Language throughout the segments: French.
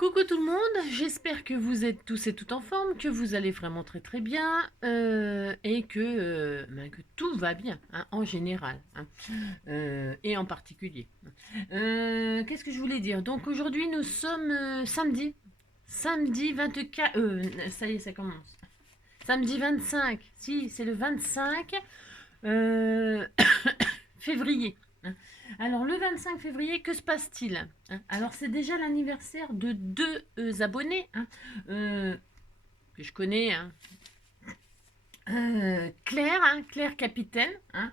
Coucou tout le monde, j'espère que vous êtes tous et toutes en forme, que vous allez vraiment très très bien et que tout va bien hein, en général hein, et en particulier. Qu'est-ce que je voulais dire? Donc aujourd'hui nous sommes samedi 24, ça y est ça commence. Samedi 25, si c'est le 25 euh, février. Hein. Alors, le 25 février, que se passe-t-il? Hein. Alors, c'est déjà l'anniversaire de deux abonnés hein, que je connais. Hein. Claire, hein, Claire Capitaine. Hein.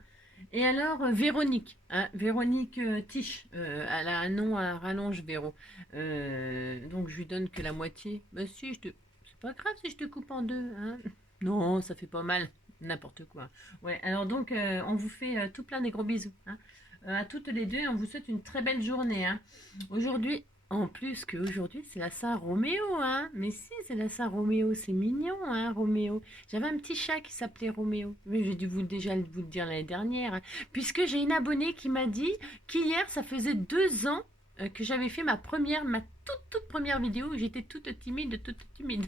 Et alors, Véronique. Hein, Véronique Tiche. Elle a un nom à rallonge, Véro. Donc, je lui donne que la moitié. Bah, si, c'est pas grave si je te coupe en deux. Hein. Non, ça fait pas mal. N'importe quoi. Ouais, alors donc, on vous fait tout plein des gros bisous. Hein. À toutes les deux, on vous souhaite une très belle journée. Hein. Aujourd'hui, en plus qu'aujourd'hui, c'est la Saint-Roméo. Hein. Mais si, c'est la Saint-Roméo, c'est mignon, hein, Roméo. J'avais un petit chat qui s'appelait Roméo. Mais j'ai dû déjà vous le dire l'année dernière. Hein. Puisque j'ai une abonnée qui m'a dit qu'hier, ça faisait 2 ans que j'avais fait ma toute première vidéo. J'étais toute timide, toute timide.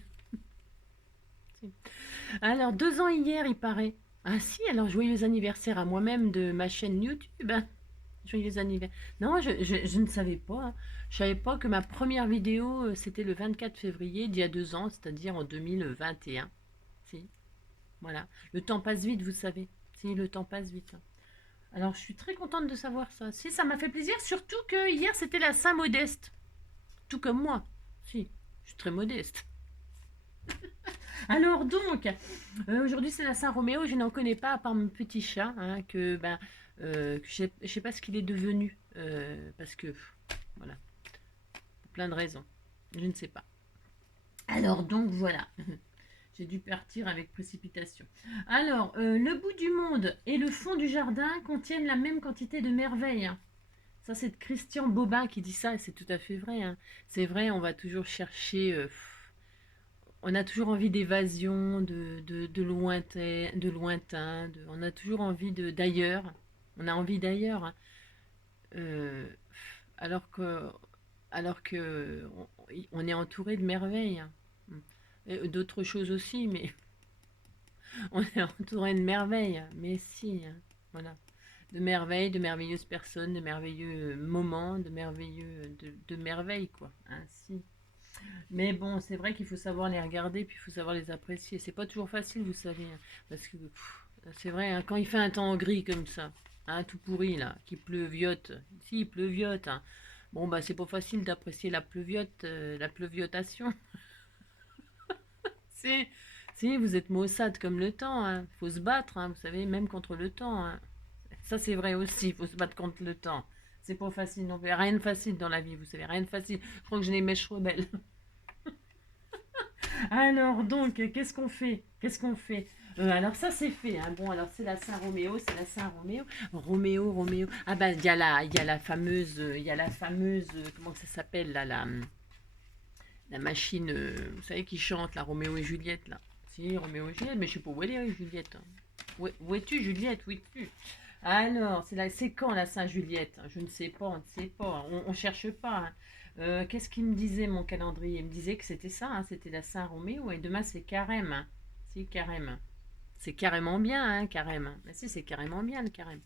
Alors, 2 ans hier, il paraît. Ah si, alors joyeux anniversaire à moi-même de ma chaîne YouTube. Hein. Joyeux anniversaire. Non, je ne savais pas. Hein. Je savais pas que ma première vidéo, c'était le 24 février d'il y a 2 ans, c'est-à-dire en 2021. Si, voilà. Le temps passe vite, vous savez. Si, le temps passe vite. Hein. Alors, je suis très contente de savoir ça. Si, ça m'a fait plaisir, surtout que hier, c'était la Saint-Modeste. Tout comme moi. Si, je suis très modeste. Alors donc, aujourd'hui c'est la Saint-Roméo, je n'en connais pas à part mon petit chat, hein, que je sais pas ce qu'il est devenu, parce que, voilà, pour plein de raisons, je ne sais pas. Alors donc voilà, j'ai dû partir avec précipitation. Alors, le bout du monde et le fond du jardin contiennent la même quantité de merveilles. Hein. Ça c'est de Christian Bobin qui dit ça, et c'est tout à fait vrai. Hein. C'est vrai, on va toujours chercher... on a toujours envie d'évasion, de lointain, on a toujours envie d'ailleurs. On a envie d'ailleurs. Hein. Euh, alors que, on est entouré de merveilles. Hein. D'autres choses aussi, mais on est entouré de merveilles. Mais si, hein, voilà. De merveilles, de merveilleuses personnes, de merveilleux moments, de merveilles, quoi. Hein, si. Mais bon, c'est vrai qu'il faut savoir les regarder, puis il faut savoir les apprécier. C'est pas toujours facile, vous savez. Hein, parce que c'est vrai, hein, quand il fait un temps gris comme ça, hein, tout pourri là, qui pleuviote, si, il pleuviote. Hein, bon, bah c'est pas facile d'apprécier la pleuviotation. si, si, vous êtes maussade comme le temps. Hein, faut se battre, hein, vous savez, même contre le temps. Hein. Ça, c'est vrai aussi, il faut se battre contre le temps. C'est pas facile non plus. Rien de facile dans la vie, vous savez, rien de facile. Je crois que j'ai les mèches rebelles. Alors donc, qu'est-ce qu'on fait? Qu'est-ce qu'on fait? Alors ça c'est fait. Hein. Bon, alors c'est la Saint-Roméo, c'est la Saint-Roméo. Roméo, Roméo. Ah bah il y a la fameuse, comment ça s'appelle là, la machine, vous savez qui chante la Roméo et Juliette là. Si Roméo et Juliette, mais je sais pas où elle est Juliette. Hein. Où es-tu Juliette? Où es-tu? Alors, c'est quand la Saint-Juliette? Je ne sais pas, on ne sait pas, on cherche pas. Hein. Qu'est-ce qu'il me disait mon calendrier? Il me disait que c'était ça, hein, c'était la Saint-Roméo et demain c'est carême. Hein. Si, carême. C'est carrément bien, hein, carême. Mais si, c'est carrément bien le carême.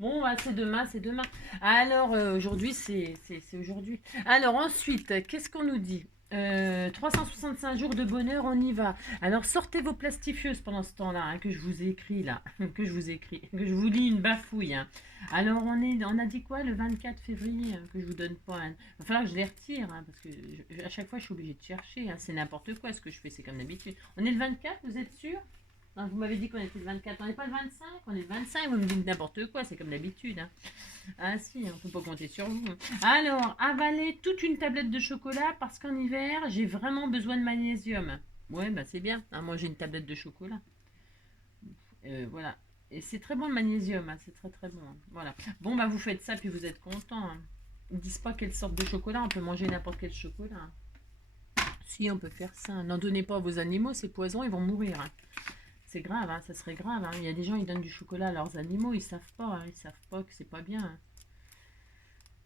Bon, bah, c'est demain, c'est demain. Alors, aujourd'hui, c'est aujourd'hui. Alors, ensuite, qu'est-ce qu'on nous dit 365 jours de bonheur, on y va. Alors, sortez vos plastifieuses pendant ce temps-là, hein, que je vous écris là. Que je vous écris. Que je vous lis une bafouille. Hein. Alors, on a dit quoi le 24 février que je vous donne pas. Hein. Il va falloir que je les retire, hein, parce que à chaque fois, je suis obligée de chercher. Hein. C'est n'importe quoi ce que je fais, c'est comme d'habitude. On est le 24, vous êtes sûr? Non, vous m'avez dit qu'on était le 24, on n'est pas le 25, on est le 25, vous me dites n'importe quoi, c'est comme d'habitude. Hein. Ah si, on ne peut pas compter sur vous. Alors, avaler toute une tablette de chocolat parce qu'en hiver, j'ai vraiment besoin de magnésium. Ouais, bah c'est bien, hein, moi j'ai une tablette de chocolat. Voilà. Et c'est très bon le magnésium, hein, c'est très très bon. Hein. Voilà. Bon, bah vous faites ça puis vous êtes content. Hein. Ils ne disent pas quelle sorte de chocolat, on peut manger n'importe quel chocolat. Hein. Si, on peut faire ça. N'en donnez pas à vos animaux, c'est poison, ils vont mourir. Hein. C'est grave, hein, ça serait grave. Hein. Il y a des gens, ils donnent du chocolat à leurs animaux, ils savent pas que c'est pas bien.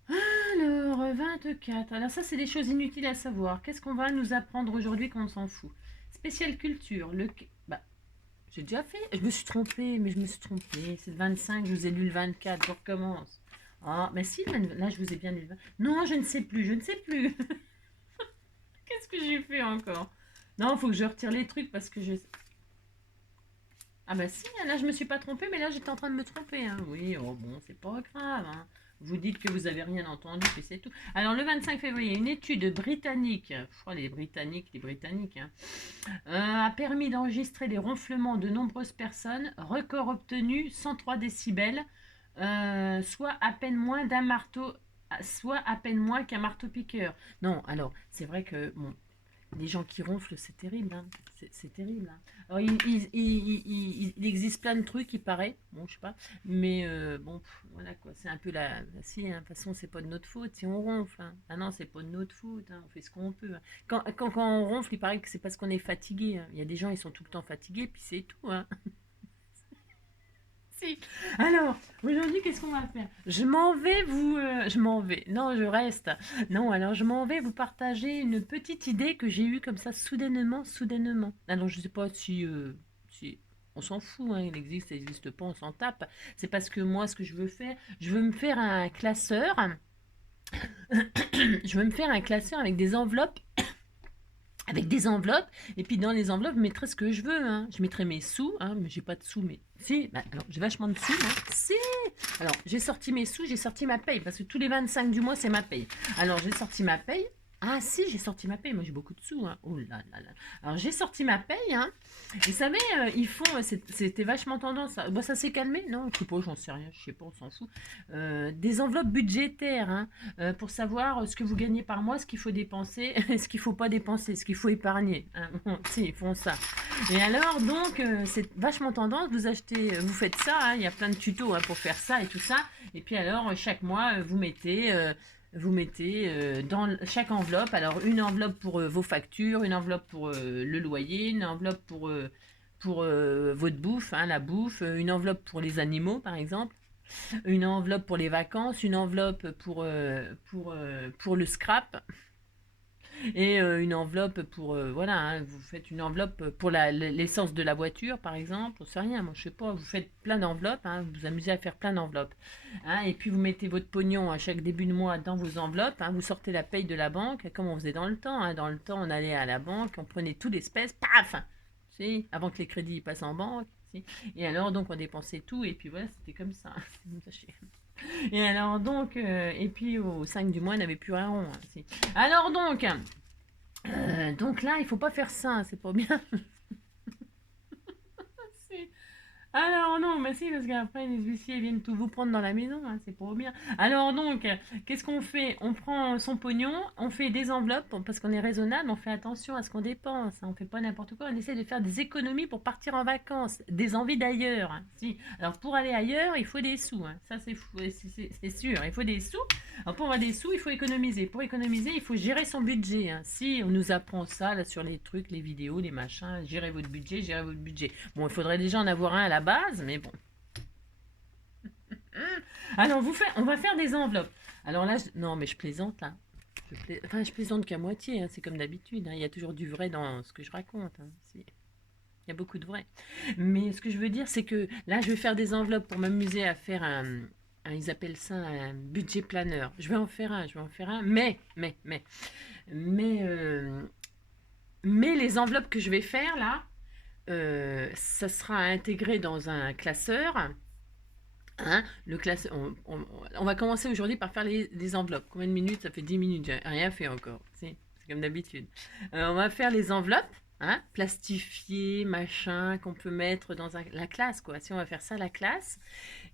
Hein. Alors, 24. Alors ça, c'est des choses inutiles à savoir. Qu'est-ce qu'on va nous apprendre aujourd'hui qu'on s'en fout? Spéciale culture. Bah, j'ai déjà fait. Je me suis trompée, mais je me suis trompée. C'est le 25, je vous ai lu le 24. Je recommence. Ah, mais si, là, je vous ai bien lu le 20. Non, je ne sais plus, je ne sais plus. Qu'est-ce que j'ai fait encore? Non, il faut que je retire les trucs parce que je... Ah bah si, là je me suis pas trompée, mais là j'étais en train de me tromper. Hein. Oui, oh bon, c'est pas grave. Hein. Vous dites que vous avez rien entendu, puis c'est tout. Alors le 25 février, une étude britannique, les Britanniques, hein, a permis d'enregistrer les ronflements de nombreuses personnes. Record obtenu, 103 décibels, soit à peine moins d'un marteau, soit à peine moins qu'un marteau-piqueur. Non, alors c'est vrai que bon, les gens qui ronflent, c'est terrible. Hein. C'est terrible. Hein. Alors, il existe plein de trucs, il paraît. Bon, je sais pas. Mais bon, voilà quoi. C'est un peu si, hein, de toute façon, c'est pas de notre faute si on ronfle. Hein. Ah non, c'est pas de notre faute. Hein. On fait ce qu'on peut. Hein. Quand on ronfle, il paraît que c'est parce qu'on est fatigué. Hein. Il y a des gens, ils sont tout le temps fatigués, puis c'est tout. Hein. Si. Alors, aujourd'hui, qu'est-ce qu'on va faire? Je m'en vais vous... je m'en vais. Non, je reste. Non, alors je m'en vais vous partager une petite idée que j'ai eue comme ça, soudainement. Alors, je sais pas si... On s'en fout, hein, il existe pas, on s'en tape. C'est parce que moi, ce que je veux faire, je veux me faire un classeur. Je veux me faire un classeur avec des enveloppes, et puis dans les enveloppes, je mettrai ce que je veux. Hein. Je mettrai mes sous, hein, mais j'ai pas de sous, mais si, bah, alors j'ai vachement de sous. Hein. Si, alors j'ai sorti mes sous, j'ai sorti ma paye, parce que tous les 25 du mois, c'est ma paye. Alors j'ai sorti ma paye. Ah si, j'ai sorti ma paye, moi j'ai beaucoup de sous. Hein. Oh là là là. Alors j'ai sorti ma paye, hein. Vous savez, ils font, c'était vachement tendance. Bon, ça s'est calmé, non? Je sais pas, j'en sais rien, je sais pas, on s'en fout. Des enveloppes budgétaires, hein, pour savoir ce que vous gagnez par mois, ce qu'il faut dépenser, ce qu'il faut pas dépenser, ce qu'il faut épargner. Hein. Bon, si, ils font ça. Et alors, donc, c'est vachement tendance. Vous faites ça. Hein, il y a plein de tutos hein, pour faire ça et tout ça. Et puis alors, chaque mois, vous mettez dans chaque enveloppe, alors une enveloppe pour vos factures, une enveloppe pour le loyer, une enveloppe pour votre bouffe, hein, la bouffe, une enveloppe pour les animaux par exemple, une enveloppe pour les vacances, une enveloppe pour le scrap, et une enveloppe pour voilà hein, vous faites une enveloppe pour l'essence de la voiture par exemple, on sait rien, moi je sais pas, vous faites plein d'enveloppes, hein, vous vous amusez à faire plein d'enveloppes hein, et puis vous mettez votre pognon à chaque début de mois dans vos enveloppes, hein, vous sortez la paye de la banque comme on faisait dans le temps, hein. Dans le temps on allait à la banque, on prenait tout l'espèce, paf, si, avant que les crédits passent en banque, si. Et alors donc on dépensait tout et puis voilà c'était comme ça. Et alors donc, et puis au 5 du mois, on n'avait plus rien rond. Hein, si. Alors donc là, il faut pas faire ça, hein, c'est pas bien. Si. Alors non, mais si, parce qu'après les huissiers viennent tout vous prendre dans la maison, hein, c'est pas bien. Alors donc, qu'est-ce qu'on fait? On prend son pognon, on fait des enveloppes, parce qu'on est raisonnable, on fait attention à ce qu'on dépense, hein, on fait pas n'importe quoi, on essaie de faire des économies pour partir en vacances, des envies d'ailleurs. Hein, si. Alors pour aller ailleurs, il faut des sous, hein, ça c'est sûr, il faut des sous. Alors pour avoir des sous, il faut économiser. Pour économiser, il faut gérer son budget. Hein. Si on nous apprend ça là, sur les trucs, les vidéos, les machins, gérez votre budget, gérez votre budget. Bon, il faudrait déjà en avoir un à la base, mais bon. Alors, on va faire des enveloppes. Alors là, non, mais je plaisante là. Je plaisante qu'à moitié, hein, c'est comme d'habitude. Hein. Il y a toujours du vrai dans ce que je raconte. Hein. Il y a beaucoup de vrai. Mais ce que je veux dire, c'est que là, je vais faire des enveloppes pour m'amuser à faire ils appellent ça un budget planeur. Je vais en faire un, mais les enveloppes que je vais faire là, ça sera intégré dans un classeur. Hein, on va commencer aujourd'hui par faire les enveloppes. Combien de minutes? Ça fait 10 minutes, j'ai rien fait encore. C'est comme d'habitude. On va faire les enveloppes. Hein, plastifiées, machin, qu'on peut mettre dans la classe, quoi. Si on va faire ça, la classe.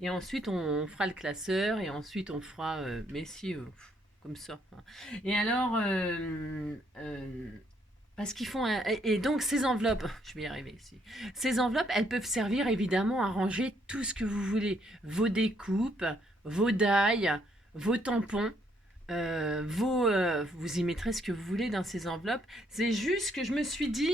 Et ensuite, on fera le classeur. Et ensuite, on fera... mais si, comme ça. Hein. Et alors... parce qu'ils font et donc ces enveloppes, je vais y arriver ici. Ces enveloppes, elles peuvent servir évidemment à ranger tout ce que vous voulez. Vos découpes, vos dailles, vos tampons, vous y mettrez ce que vous voulez dans ces enveloppes. C'est juste que je me suis dit,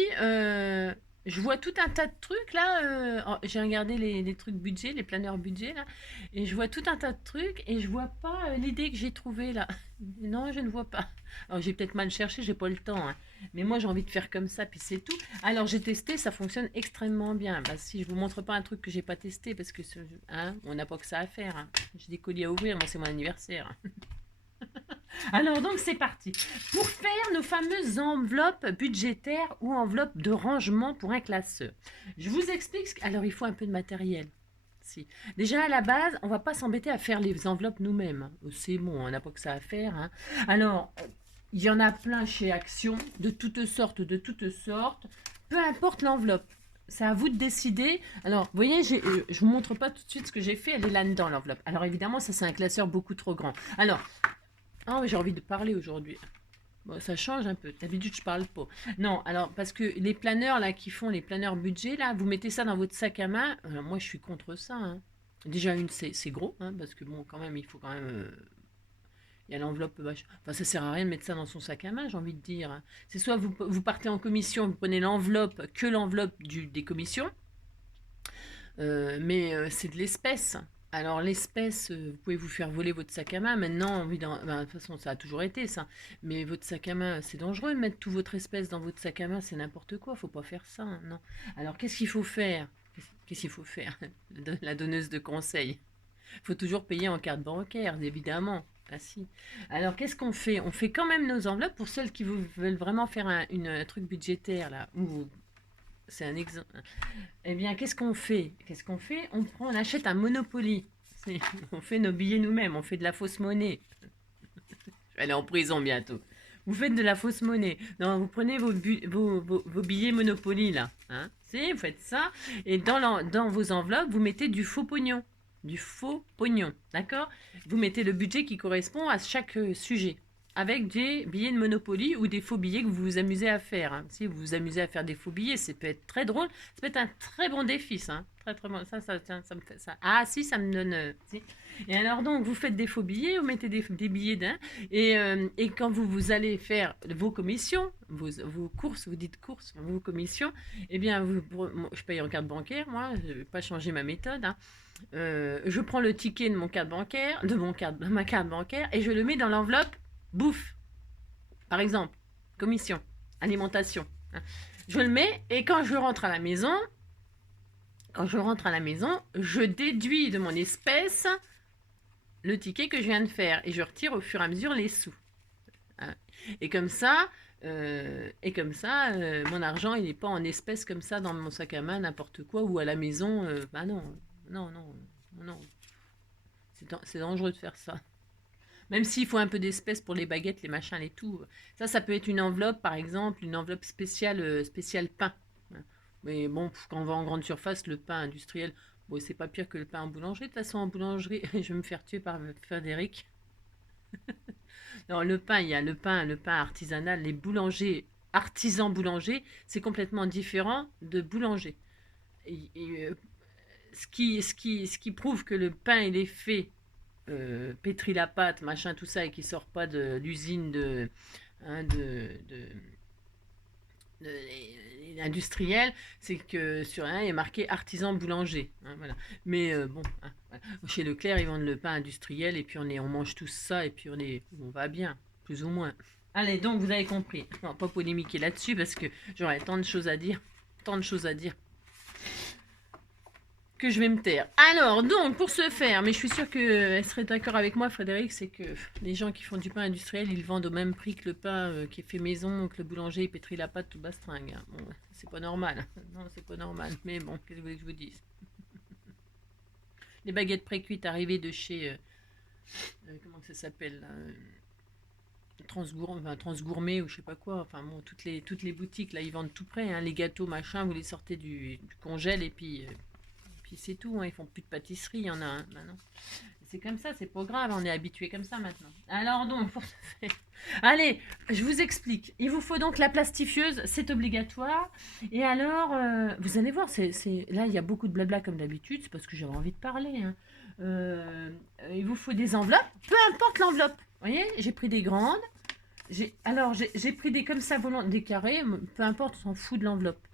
je vois tout un tas de trucs là. J'ai regardé les trucs budget, les planeurs budget là, et je vois tout un tas de trucs et je vois pas l'idée que j'ai trouvée là. Non, je ne vois pas. Alors j'ai peut-être mal cherché, j'ai pas le temps, hein. Mais moi j'ai envie de faire comme ça, puis c'est tout. Alors j'ai testé, ça fonctionne extrêmement bien. Bah, si je vous montre pas un truc que j'ai pas testé, parce que hein, on n'a pas que ça à faire, hein. J'ai des colis à ouvrir, moi c'est mon anniversaire, hein. Alors donc c'est parti. Pour faire nos fameuses enveloppes budgétaires ou enveloppes de rangement pour un classeur. Je vous explique. Alors il faut un peu de matériel. Si. Déjà à la base, on va pas s'embêter à faire les enveloppes nous-mêmes. C'est bon, on n'a pas que ça à faire, hein. Alors, il y en a plein chez Action, de toutes sortes, de toutes sortes. Peu importe l'enveloppe. C'est à vous de décider. Alors, vous voyez, je vous montre pas tout de suite ce que j'ai fait. Elle est là-dedans, l'enveloppe. Alors, évidemment, ça, c'est un classeur beaucoup trop grand. Alors, oh, j'ai envie de parler aujourd'hui. Bon, ça change un peu. D'habitude, je parle pas. Non, alors, parce que les planeurs, là, qui font les planeurs budget, là, vous mettez ça dans votre sac à main. Moi, je suis contre ça, hein. Déjà, c'est gros, hein, parce que bon, quand même, il faut quand même. Il y a l'enveloppe. Enfin, ça sert à rien de mettre ça dans son sac à main, j'ai envie de dire, hein. C'est soit vous partez en commission, vous prenez l'enveloppe, que l'enveloppe des commissions, mais c'est de l'espèce. Alors l'espèce, vous pouvez vous faire voler votre sac à main. Maintenant, ben, de toute façon, ça a toujours été ça. Mais votre sac à main, c'est dangereux de mettre toute votre espèce dans votre sac à main, c'est n'importe quoi. Faut pas faire ça, hein, non. Alors qu'est-ce qu'il faut faire? Qu'est-ce qu'il faut faire? La donneuse de conseils. Il faut toujours payer en carte bancaire, évidemment. Ah si. Alors qu'est-ce qu'on fait? On fait quand même nos enveloppes pour celles qui veulent vraiment faire un truc budgétaire là, ou c'est un exemple. Eh bien, qu'est-ce qu'on fait? Qu'est-ce qu'on fait? On achète un Monopoly. On fait nos billets nous-mêmes, on fait de la fausse monnaie. Je vais aller en prison bientôt. Vous faites de la fausse monnaie. Non, vous prenez vos billets Monopoly là. Hein, si, vous faites ça. Et dans vos enveloppes, vous mettez du faux pognon. Du faux pognon. D'accord? Vous mettez le budget qui correspond à chaque sujet. Avec des billets de Monopoly ou des faux billets que vous vous amusez à faire, hein. Si vous vous amusez à faire des faux billets, ça peut être très drôle. Ça peut être un très bon défi, ça, hein. Très très bon. Ça me fait ça. Ah si, ça me donne. Si. Et alors donc, vous faites des faux billets, vous mettez des billets d'un, et quand vous allez faire vos commissions, vos courses, vous dites courses, vos commissions, eh bien, je paye en carte bancaire, moi, je ne vais pas changer ma méthode, hein. Je prends le ticket de mon carte bancaire, de ma carte bancaire, et je le mets dans l'enveloppe bouffe, par exemple, commission, alimentation, hein. Je le mets, et quand je rentre à la maison, je déduis de mon espèce le ticket que je viens de faire et je retire au fur et à mesure les sous, hein. Et comme ça, mon argent il n'est pas en espèces comme ça dans mon sac à main n'importe quoi ou à la maison. Bah non, non, non, non. C'est dangereux de faire ça. Même s'il faut un peu d'espèces pour les baguettes, les machins, les tout. Ça peut être une enveloppe, par exemple, une enveloppe spéciale pain. Mais bon, quand on va en grande surface, le pain industriel, bon, c'est pas pire que le pain en boulangerie. De toute façon, en boulangerie, je vais me faire tuer par Frédéric. Non, le pain, il y a le pain artisanal. Les boulangers, artisans boulangers, c'est complètement différent de boulanger. Ce qui prouve que le pain, il est fait, pétri la pâte, machin, tout ça, et qui sort pas de l'usine hein, industriel, c'est que sur un il est marqué artisan boulanger, hein, voilà. Mais bon, hein, voilà. Chez Leclerc ils vendent le pain industriel et puis on mange tous ça et puis on va bien, plus ou moins. Allez, donc vous avez compris. Non, pas polémiquer là-dessus parce que j'aurais tant de choses à dire, que je vais me taire. Alors, donc, pour ce faire, mais je suis sûre qu'elle serait d'accord avec moi, Frédéric, c'est que les gens qui font du pain industriel, ils le vendent au même prix que le pain qui est fait maison, que le boulanger il pétrit la pâte tout bastringue, hein. Bon, c'est pas normal. Non, c'est pas normal. Mais bon, qu'est-ce que vous voulez que je vous dise? Les baguettes pré-cuites arrivées de chez... comment ça s'appelle là, Transgourmet ou je sais pas quoi. Enfin bon, toutes les boutiques, là, ils vendent tout prêt, hein. Les gâteaux, machin, vous les sortez du congèle et puis c'est tout, hein. Ils font plus de pâtisserie, il y en a un maintenant. C'est comme ça, c'est pas grave, on est habitué comme ça maintenant. Alors donc, pour ce faire... Allez, je vous explique. Il vous faut donc la plastifieuse, c'est obligatoire. Et alors, vous allez voir, là, il y a beaucoup de blabla comme d'habitude, c'est parce que j'avais envie de parler, hein. Il vous faut des enveloppes, peu importe l'enveloppe. Vous voyez, j'ai pris des grandes. J'ai pris des comme ça, des carrés, peu importe, on s'en fout de l'enveloppe.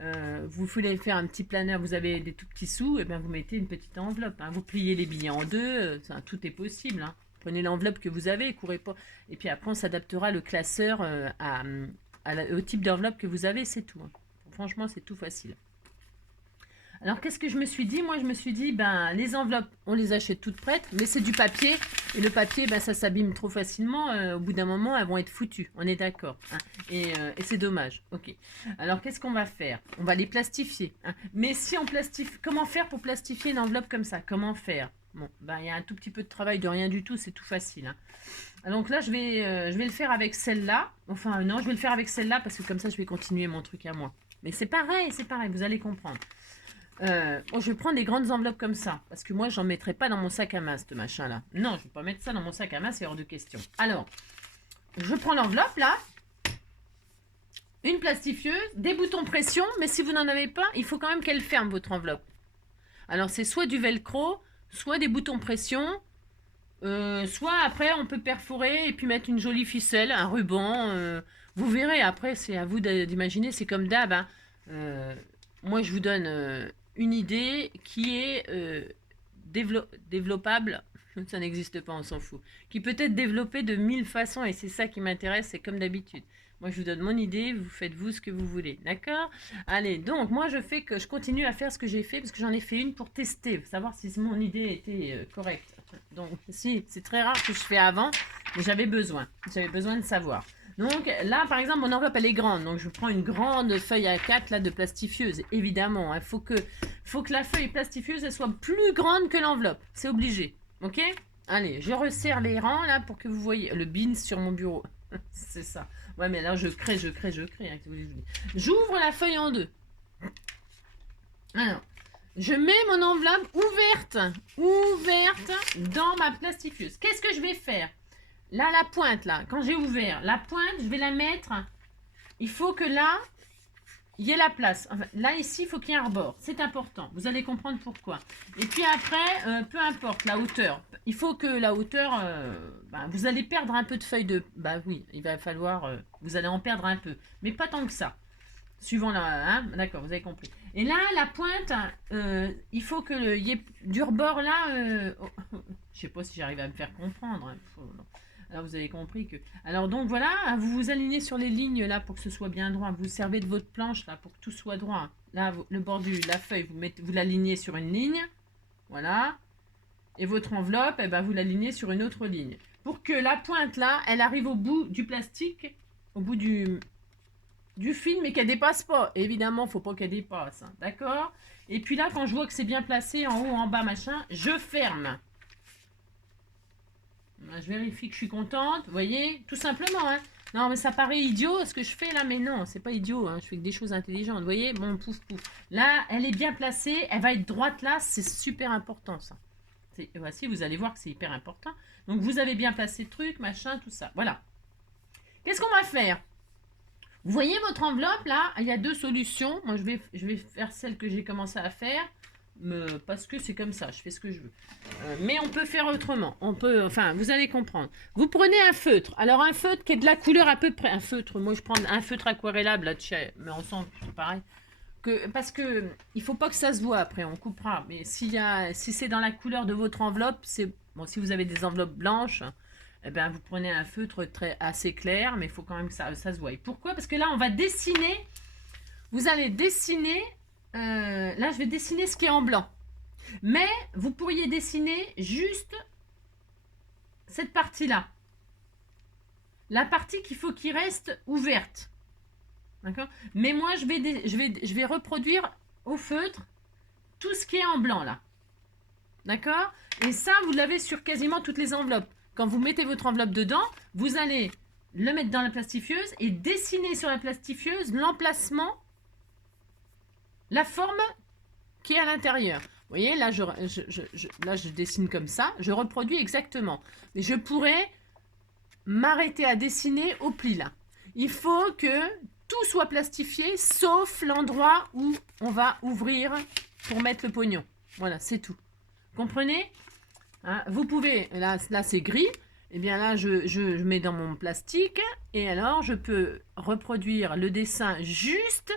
Vous voulez faire un petit planeur, vous avez des tout petits sous, et bien vous mettez une petite enveloppe. Hein. Vous pliez les billets en deux, tout est possible. Hein. Prenez l'enveloppe que vous avez, courez pas. Et puis après, on s'adaptera le classeur au type d'enveloppe que vous avez, c'est tout. Hein. Franchement, c'est tout facile. Alors, qu'est-ce que je me suis dit? Moi, je me suis dit, ben, les enveloppes, on les achète toutes prêtes, mais c'est du papier. Et le papier, ben, ça s'abîme trop facilement. Au bout d'un moment, elles vont être foutues. On est d'accord. Hein. Et c'est dommage. Ok. Alors, qu'est-ce qu'on va faire? On va les plastifier. Hein. Mais si on plastifie... Comment faire pour plastifier une enveloppe comme ça? Comment faire? Bon, ben, il y a un tout petit peu de travail, de rien du tout. C'est tout facile. Hein. Donc là, je vais le faire avec celle-là. Enfin, non, je vais le faire avec celle-là parce que comme ça, je vais continuer mon truc à moi. Mais c'est pareil, vous allez comprendre. Je vais prendre des grandes enveloppes comme ça. Parce que moi, j'en mettrai pas dans mon sac à main, ce machin-là. Non, je ne vais pas mettre ça dans mon sac à main, c'est hors de question. Alors, je prends l'enveloppe, là. Une plastifieuse, des boutons pression. Mais si vous n'en avez pas, il faut quand même qu'elle ferme, votre enveloppe. Alors, c'est soit du velcro, soit des boutons pression. Soit après, on peut perforer et puis mettre une jolie ficelle, un ruban. Vous verrez, après, c'est à vous d'imaginer. C'est comme d'hab. Hein. Moi, je vous donne... une idée qui est développable, ça n'existe pas, on s'en fout, qui peut être développée de 1000 façons et c'est ça qui m'intéresse, c'est comme d'habitude. Moi, je vous donne mon idée, vous faites vous ce que vous voulez, d'accord? Allez, donc moi, je continue à faire ce que j'ai fait parce que j'en ai fait une pour tester, savoir si mon idée était correcte. Donc, si, c'est très rare que je fais avant, mais j'avais besoin de savoir. Donc là, par exemple, mon enveloppe, elle est grande. Donc je prends une grande feuille A4 là, de plastifieuse, évidemment. Il faut que la feuille plastifieuse, elle soit plus grande que l'enveloppe. C'est obligé. Ok? Allez, je resserre les rangs là pour que vous voyez. Le beans sur mon bureau. C'est ça. Ouais, mais là, je crée. Hein, j'ouvre la feuille en deux. Alors, je mets mon enveloppe ouverte dans ma plastifieuse. Qu'est-ce que je vais faire? Là, la pointe, là, quand j'ai ouvert, la pointe, je vais la mettre. Il faut que là, il y ait la place. Enfin, là, ici, il faut qu'il y ait un rebord. C'est important. Vous allez comprendre pourquoi. Et puis après, peu importe la hauteur. Il faut que la hauteur, vous allez perdre un peu de feuilles de... Bah oui, il va falloir... vous allez en perdre un peu. Mais pas tant que ça. Suivant la... Hein, d'accord, vous avez compris. Et là, la pointe, il faut qu'il y ait du rebord là... je sais pas si j'arrive à me faire comprendre. Hein. Alors vous avez compris que... Alors donc voilà, vous vous alignez sur les lignes là pour que ce soit bien droit. Vous servez de votre planche là pour que tout soit droit. Là, le bord de la feuille, vous l'alignez sur une ligne. Voilà. Et votre enveloppe, vous l'alignez sur une autre ligne. Pour que la pointe là, elle arrive au bout du plastique, au bout du film, mais qu'elle dépasse pas. Et évidemment, il ne faut pas qu'elle dépasse. Hein, d'accord? Et puis là, quand je vois que c'est bien placé, en haut, en bas, machin, je ferme. Je vérifie que je suis contente, vous voyez, tout simplement. Hein. Non, mais ça paraît idiot ce que je fais là, mais non, c'est pas idiot. Hein. Je fais que des choses intelligentes, vous voyez. Bon, pouf, pouf. Là, elle est bien placée, elle va être droite là, c'est super important ça. Voici, vous allez voir que c'est hyper important. Donc, vous avez bien placé le truc, machin, tout ça. Voilà. Qu'est-ce qu'on va faire? Vous voyez votre enveloppe là, il y a deux solutions. Moi, je vais faire celle que j'ai commencé à faire. Parce que c'est comme ça, je fais ce que je veux. Mais on peut faire autrement. Enfin, vous allez comprendre. Vous prenez un feutre. Alors, un feutre qui est de la couleur à peu près. Un feutre, moi je prends un feutre aquarellable là de chez... Mais on sent que c'est pareil. Parce que il faut pas que ça se voit après, on coupera. Mais si c'est dans la couleur de votre enveloppe, c'est... Bon, si vous avez des enveloppes blanches, vous prenez un feutre assez clair, mais il faut quand même que ça se voie. Pourquoi? Parce que là, on va dessiner. Vous allez dessiner... là, je vais dessiner ce qui est en blanc. Mais vous pourriez dessiner juste cette partie-là. La partie qu'il faut qu'il reste ouverte. D'accord? Mais moi, je vais reproduire au feutre tout ce qui est en blanc, là. D'accord? Et ça, vous l'avez sur quasiment toutes les enveloppes. Quand vous mettez votre enveloppe dedans, vous allez le mettre dans la plastifieuse et dessiner sur la plastifieuse l'emplacement, la forme qui est à l'intérieur. Vous voyez, là, je dessine comme ça. Je reproduis exactement. Mais je pourrais m'arrêter à dessiner au pli, là. Il faut que tout soit plastifié, sauf l'endroit où on va ouvrir pour mettre le pognon. Voilà, c'est tout. Comprenez? Hein, vous pouvez... Là c'est gris. Eh bien là, je mets dans mon plastique. Et alors, je peux reproduire le dessin juste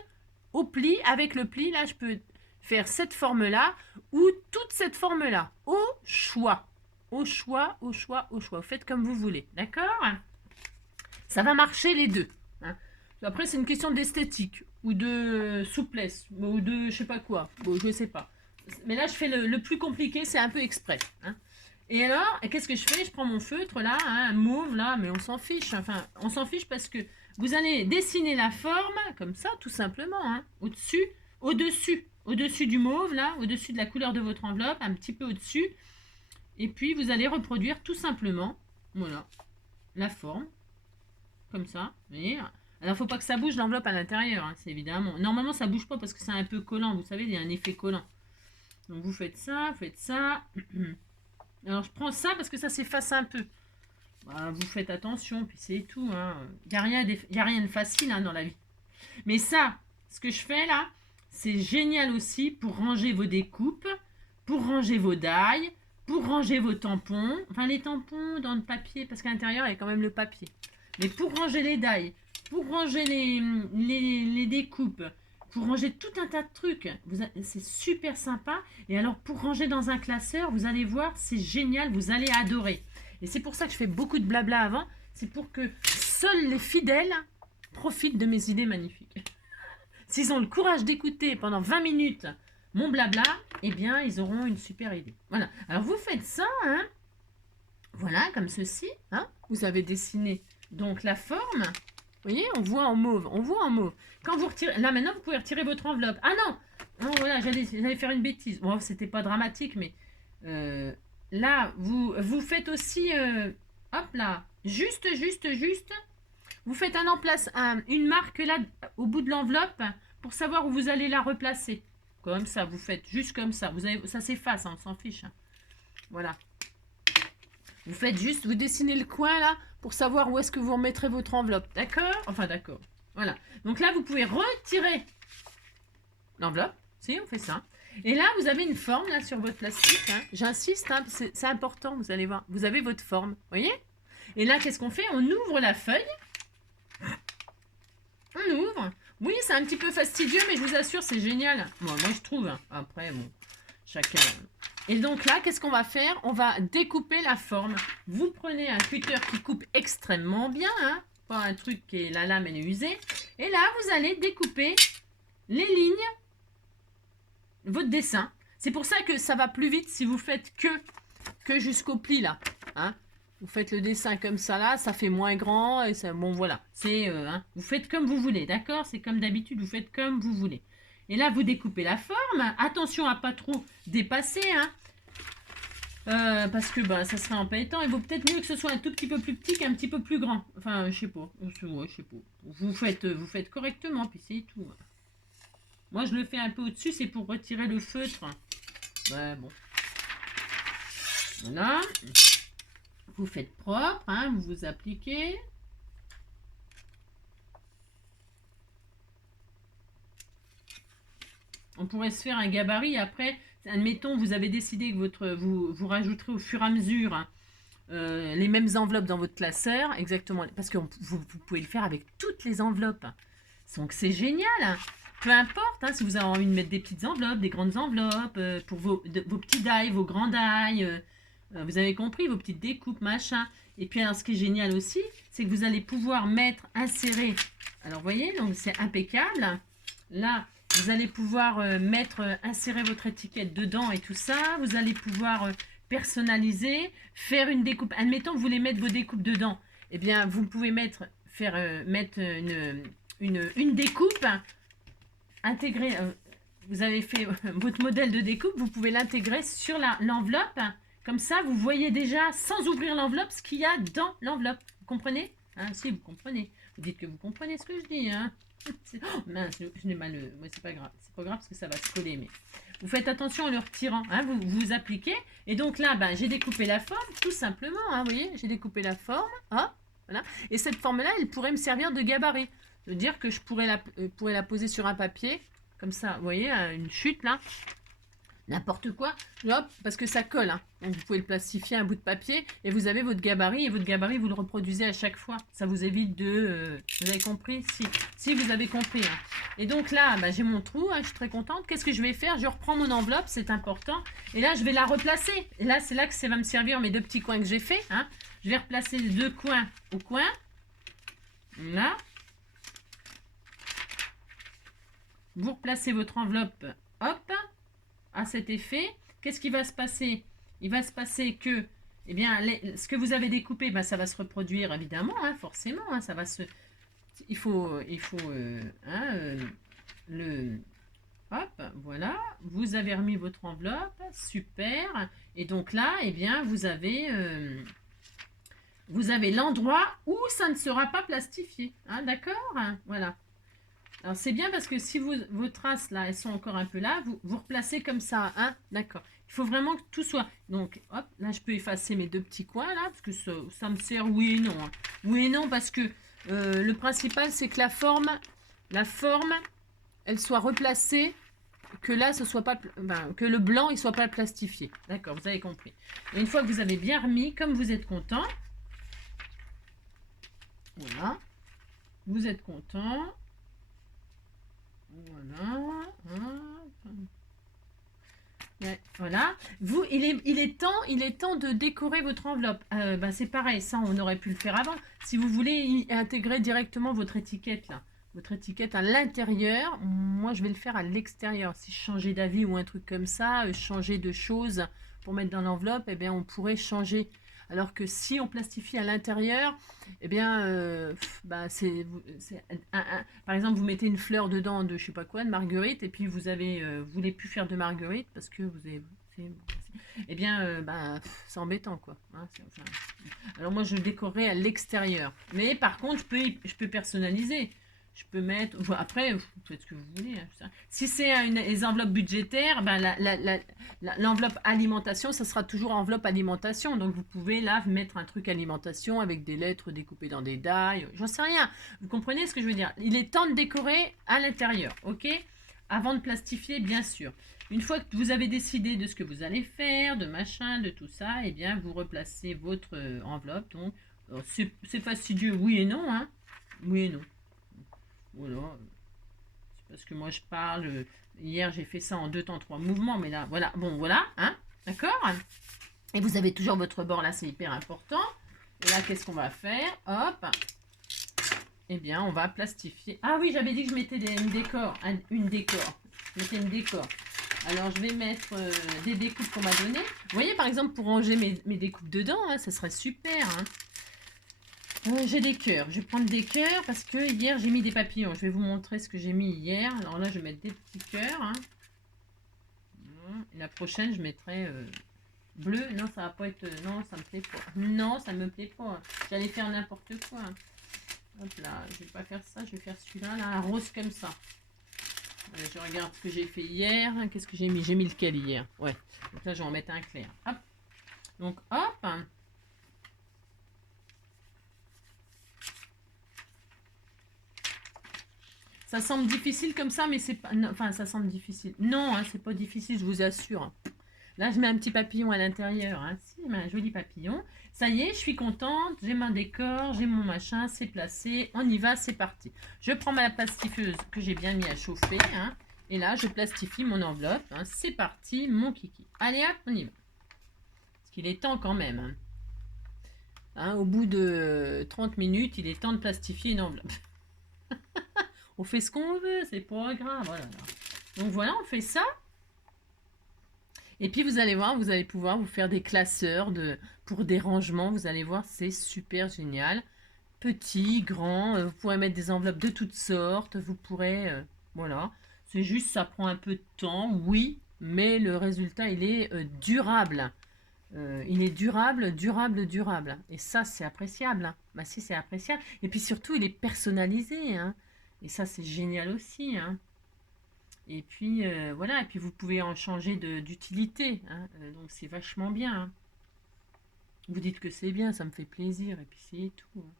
au pli. Avec le pli, là, je peux faire cette forme-là ou toute cette forme-là. Au choix. Au choix, au choix, au choix. Faites comme vous voulez. D'accord? Ça va marcher les deux. Hein. Après, c'est une question d'esthétique ou de souplesse ou de je sais pas quoi. Bon, je sais pas. Mais là, je fais le plus compliqué, c'est un peu exprès. Hein. Et alors, qu'est-ce que je fais? Je prends mon feutre là, hein, un mauve là, mais on s'en fiche. Enfin, on s'en fiche parce que vous allez dessiner la forme comme ça, tout simplement. Hein, au-dessus du mauve là, au-dessus de la couleur de votre enveloppe, un petit peu au-dessus. Et puis, vous allez reproduire tout simplement, voilà, la forme. Comme ça, vous voyez. Alors, faut pas que ça bouge l'enveloppe à l'intérieur, hein, c'est évidemment. Normalement, ça bouge pas parce que c'est un peu collant, vous savez, il y a un effet collant. Donc, vous faites ça, vous faites ça. Alors, je prends ça parce que ça s'efface un peu. Bah, vous faites attention, puis c'est tout. Hein. Il n'y a rien de facile hein, dans la vie. Mais ça, ce que je fais là, c'est génial aussi pour ranger vos découpes, pour ranger vos dailles, pour ranger vos tampons. Enfin, les tampons dans le papier, parce qu'à l'intérieur, il y a quand même le papier. Mais pour ranger les dailles, pour ranger les découpes, pour ranger tout un tas de trucs, c'est super sympa. Et alors, pour ranger dans un classeur, vous allez voir, c'est génial, vous allez adorer. Et c'est pour ça que je fais beaucoup de blabla avant. C'est pour que seuls les fidèles profitent de mes idées magnifiques. S'ils ont le courage d'écouter pendant 20 minutes mon blabla, eh bien, ils auront une super idée. Voilà. Alors, vous faites ça, hein. Voilà, comme ceci. Hein. Vous avez dessiné donc la forme. Vous voyez, on voit en mauve. On voit en mauve. Quand vous retirez... Là, maintenant, vous pouvez retirer votre enveloppe. Ah non! Non, voilà, j'allais faire une bêtise. Bon, c'était pas dramatique, mais... là, vous faites aussi... hop là. Juste. Vous faites une marque là, au bout de l'enveloppe, pour savoir où vous allez la replacer. Comme ça, vous faites juste comme ça. Ça s'efface, hein, on s'en fiche. Hein. Voilà. Vous faites juste, vous dessinez le coin là, pour savoir où est-ce que vous remettrez votre enveloppe. D'accord? Enfin, d'accord. Voilà. Donc là, vous pouvez retirer l'enveloppe. Si, on fait ça. Et là, vous avez une forme là sur votre plastique. Hein. J'insiste, hein, c'est important, vous allez voir. Vous avez votre forme. Vous voyez? Et là, qu'est-ce qu'on fait? On ouvre la feuille. On ouvre. Oui, c'est un petit peu fastidieux, mais je vous assure, c'est génial. Bon, moi, je trouve. Hein. Après, bon, chacun... Et donc là, qu'est-ce qu'on va faire? On va découper la forme. Vous prenez un cutter qui coupe extrêmement bien, hein, pas un truc qui est la lame elle est usée. Et là, vous allez découper les lignes, votre dessin. C'est pour ça que ça va plus vite si vous faites que jusqu'au pli là. Hein. Vous faites le dessin comme ça là, ça fait moins grand et ça, bon voilà. C'est hein, vous faites comme vous voulez, d'accord? C'est comme d'habitude, vous faites comme vous voulez. Et là, vous découpez la forme. Attention à pas trop dépasser, hein. Parce que bah, ça serait embêtant. Il vaut peut-être mieux que ce soit un tout petit peu plus petit qu'un petit peu plus grand. Enfin, je sais pas. Ouais, je sais pas. Vous faites correctement, puis c'est tout. Moi, je le fais un peu au-dessus, c'est pour retirer le feutre. Ouais, bon. Voilà. Vous faites propre, hein, vous vous appliquez. On pourrait se faire un gabarit après. Admettons, vous avez décidé que vous rajouterez au fur et à mesure hein, les mêmes enveloppes dans votre classeur. Exactement. Parce que vous pouvez le faire avec toutes les enveloppes. Donc c'est génial. Hein. Peu importe hein, si vous avez envie de mettre des petites enveloppes, des grandes enveloppes, pour vos petits die, vos grands die. Vous avez compris, vos petites découpes, machin. Et puis alors ce qui est génial aussi, c'est que vous allez pouvoir insérer. Alors vous voyez, donc c'est impeccable. Là, vous allez pouvoir insérer votre étiquette dedans et tout ça. Vous allez pouvoir personnaliser, faire une découpe. Admettons que vous voulez mettre vos découpes dedans. Eh bien, vous pouvez mettre une découpe, intégrer. Vous avez fait votre modèle de découpe, vous pouvez l'intégrer sur l'enveloppe. Comme ça, vous voyez déjà, sans ouvrir l'enveloppe, ce qu'il y a dans l'enveloppe. Vous comprenez? Hein, si, vous comprenez. Vous dites que vous comprenez ce que je dis, hein. Oh mince, je n'ai mal. Ouais, c'est pas grave parce que ça va se coller. Mais vous faites attention en le retirant. Hein, vous appliquez. Et donc là, ben, j'ai découpé la forme, tout simplement. Hein, vous voyez, j'ai découpé la forme. Hein, voilà. Et cette forme-là, elle pourrait me servir de gabarit. Ça veut dire que je pourrais la poser sur un papier. Comme ça, vous voyez, une chute là. n'importe quoi, hop, parce que ça colle. Hein. Donc vous pouvez le plastifier à un bout de papier et vous avez votre gabarit et votre gabarit vous le reproduisez à chaque fois. Ça vous évite de... vous avez compris? Si vous avez compris. Hein. Et donc là, bah, j'ai mon trou, hein, je suis très contente. Qu'est-ce que je vais faire? Je reprends mon enveloppe, c'est important. Et là, je vais la replacer. Et là, c'est là que ça va me servir mes deux petits coins que j'ai fait. Hein. Je vais replacer les deux coins au coin. Là. Vous replacez votre enveloppe, hop, à cet effet. Qu'est-ce qui va se passer? Il va se passer que, eh bien, ce que vous avez découpé, ben, ça va se reproduire évidemment, hein, forcément. Hein, ça va se, il faut hein, le, hop, voilà. Vous avez remis votre enveloppe, super. Et donc là, eh bien, vous avez l'endroit où ça ne sera pas plastifié, hein, d'accord? Voilà. Alors c'est bien parce que si vos traces là, elles sont encore un peu là, vous replacez comme ça, hein, d'accord. Il faut vraiment que tout soit. Donc hop, là je peux effacer mes deux petits coins là, parce que ça me sert oui et non. Hein. Oui et non parce que le principal c'est que la forme, elle soit replacée, que là ce soit pas, que le blanc il soit pas plastifié. D'accord, vous avez compris. Et une fois que vous avez bien remis, comme vous êtes content, voilà, vous êtes content. Voilà. Voilà. Il est temps de décorer votre enveloppe. C'est pareil, ça on aurait pu le faire avant. Si vous voulez intégrer directement votre étiquette là, votre étiquette à l'intérieur, moi je vais le faire à l'extérieur. Si je changeais d'avis ou un truc comme ça, changer de choses pour mettre dans l'enveloppe, eh bien on pourrait changer. Alors que si on plastifie à l'intérieur, eh bien, par exemple, vous mettez une fleur dedans de je sais pas quoi, de marguerite, et puis vous voulez plus faire de marguerite parce que vous avez, eh bien, c'est embêtant quoi. Hein, alors moi, je décorerai à l'extérieur, mais par contre, je peux personnaliser. Je peux mettre. Après, vous faites ce que vous voulez. Hein, si c'est les enveloppes budgétaires, l'enveloppe alimentation, ça sera toujours enveloppe alimentation. Donc vous pouvez là mettre un truc alimentation avec des lettres découpées dans des die. J'en sais rien. Vous comprenez ce que je veux dire? Il est temps de décorer à l'intérieur, ok? Avant de plastifier, bien sûr. Une fois que vous avez décidé de ce que vous allez faire, de machin, de tout ça, eh bien vous replacez votre enveloppe. Donc c'est fastidieux, oui et non, hein? Oui et non. Voilà. C'est parce que moi je parle. Hier j'ai fait ça en 2 temps 3 mouvements, mais là, voilà. Bon, voilà, hein. D'accord? Et vous avez toujours votre bord là, c'est hyper important. Et là, qu'est-ce qu'on va faire? Hop. Eh bien, on va plastifier. Ah oui, j'avais dit que je mettais une décor. Une décor. Je mettais une décor. Alors, je vais mettre des découpes qu'on m'a données. Vous voyez, par exemple, pour ranger mes découpes dedans, hein, ça serait super. Hein. J'ai des cœurs. Je vais prendre des cœurs parce que hier, j'ai mis des papillons. Je vais vous montrer ce que j'ai mis hier. Alors là, je vais mettre des petits cœurs. Hein. Et la prochaine, je mettrai bleu. Non, ça va pas être... Non, ça me plaît pas. Non, ça me plaît pas. J'allais faire n'importe quoi. Hop là, je vais pas faire ça. Je vais faire celui-là, là, un rose comme ça. Je regarde ce que j'ai fait hier. Qu'est-ce que j'ai mis? J'ai mis lequel hier? Ouais. Donc là, je vais en mettre un clair. Hop. Donc, hop. Ça semble difficile comme ça, mais c'est pas... Non, enfin, ça semble difficile. Non, hein, c'est pas difficile, je vous assure. Là, je mets un petit papillon à l'intérieur. Hein. Si, je mets un joli papillon. Ça y est, je suis contente. J'ai mon décor, j'ai mon machin, c'est placé. On y va, c'est parti. Je prends ma plastifieuse que j'ai bien mis à chauffer. Hein, et là, je plastifie mon enveloppe. Hein. C'est parti, mon kiki. Allez, hop, on y va. Parce qu'il est temps quand même. Hein. Hein, au bout de 30 minutes, il est temps de plastifier une enveloppe. On fait ce qu'on veut, c'est pas grave. Voilà. Donc voilà, on fait ça. Et puis vous allez voir, vous allez pouvoir vous faire des classeurs pour des rangements. Vous allez voir, c'est super génial. Petit, grand, vous pourrez mettre des enveloppes de toutes sortes. Vous pourrez, voilà. C'est juste, ça prend un peu de temps, oui, mais le résultat, il est durable. Il est durable, durable, durable. Et ça, c'est appréciable. Hein. Bah si, c'est appréciable. Et puis surtout, il est personnalisé. Hein. Et ça, c'est génial aussi. Hein. Et puis, voilà. Et puis, vous pouvez en changer d'utilité. Hein. Donc, c'est vachement bien. Hein. Vous dites que c'est bien, ça me fait plaisir. Et puis, c'est tout. Hein.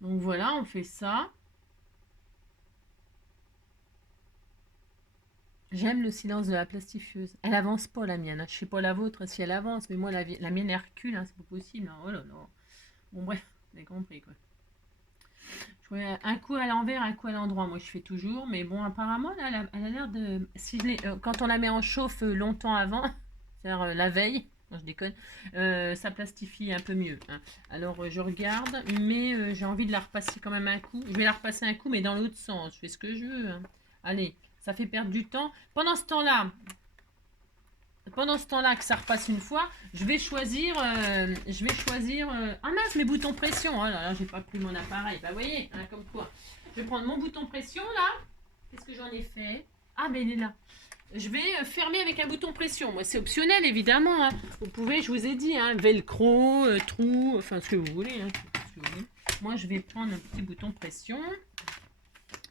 Donc, voilà, on fait ça. J'aime le silence de la plastifieuse. Elle avance pas la mienne, hein. Je sais pas la vôtre si elle avance, mais moi la mienne elle recule, hein, c'est pas possible, hein. Oh là là. Bon bref, vous avez compris quoi. Je fais un coup à l'envers, un coup à l'endroit. Moi je fais toujours, mais bon apparemment là, elle a l'air de. Si quand on la met en chauffe longtemps avant, c'est-à-dire la veille, non je déconne, ça plastifie un peu mieux, hein. Alors je regarde, mais j'ai envie de la repasser quand même un coup. Je vais la repasser un coup, mais dans l'autre sens. Je fais ce que je veux, hein. Allez, ça fait perdre du temps. Pendant ce temps-là que ça repasse une fois, je vais choisir, ah mince, mes boutons pression. Oh là là, j'ai pas pris mon appareil. Bah, vous voyez, hein, comme quoi. Je vais prendre mon bouton pression là. Qu'est-ce que j'en ai fait? Ah, mais il est là. Je vais fermer avec un bouton pression. Moi, c'est optionnel, évidemment, hein. Vous pouvez, je vous ai dit, hein, velcro, trou, enfin, ce que vous voulez, hein, ce que vous voulez. Moi, je vais prendre un petit bouton pression.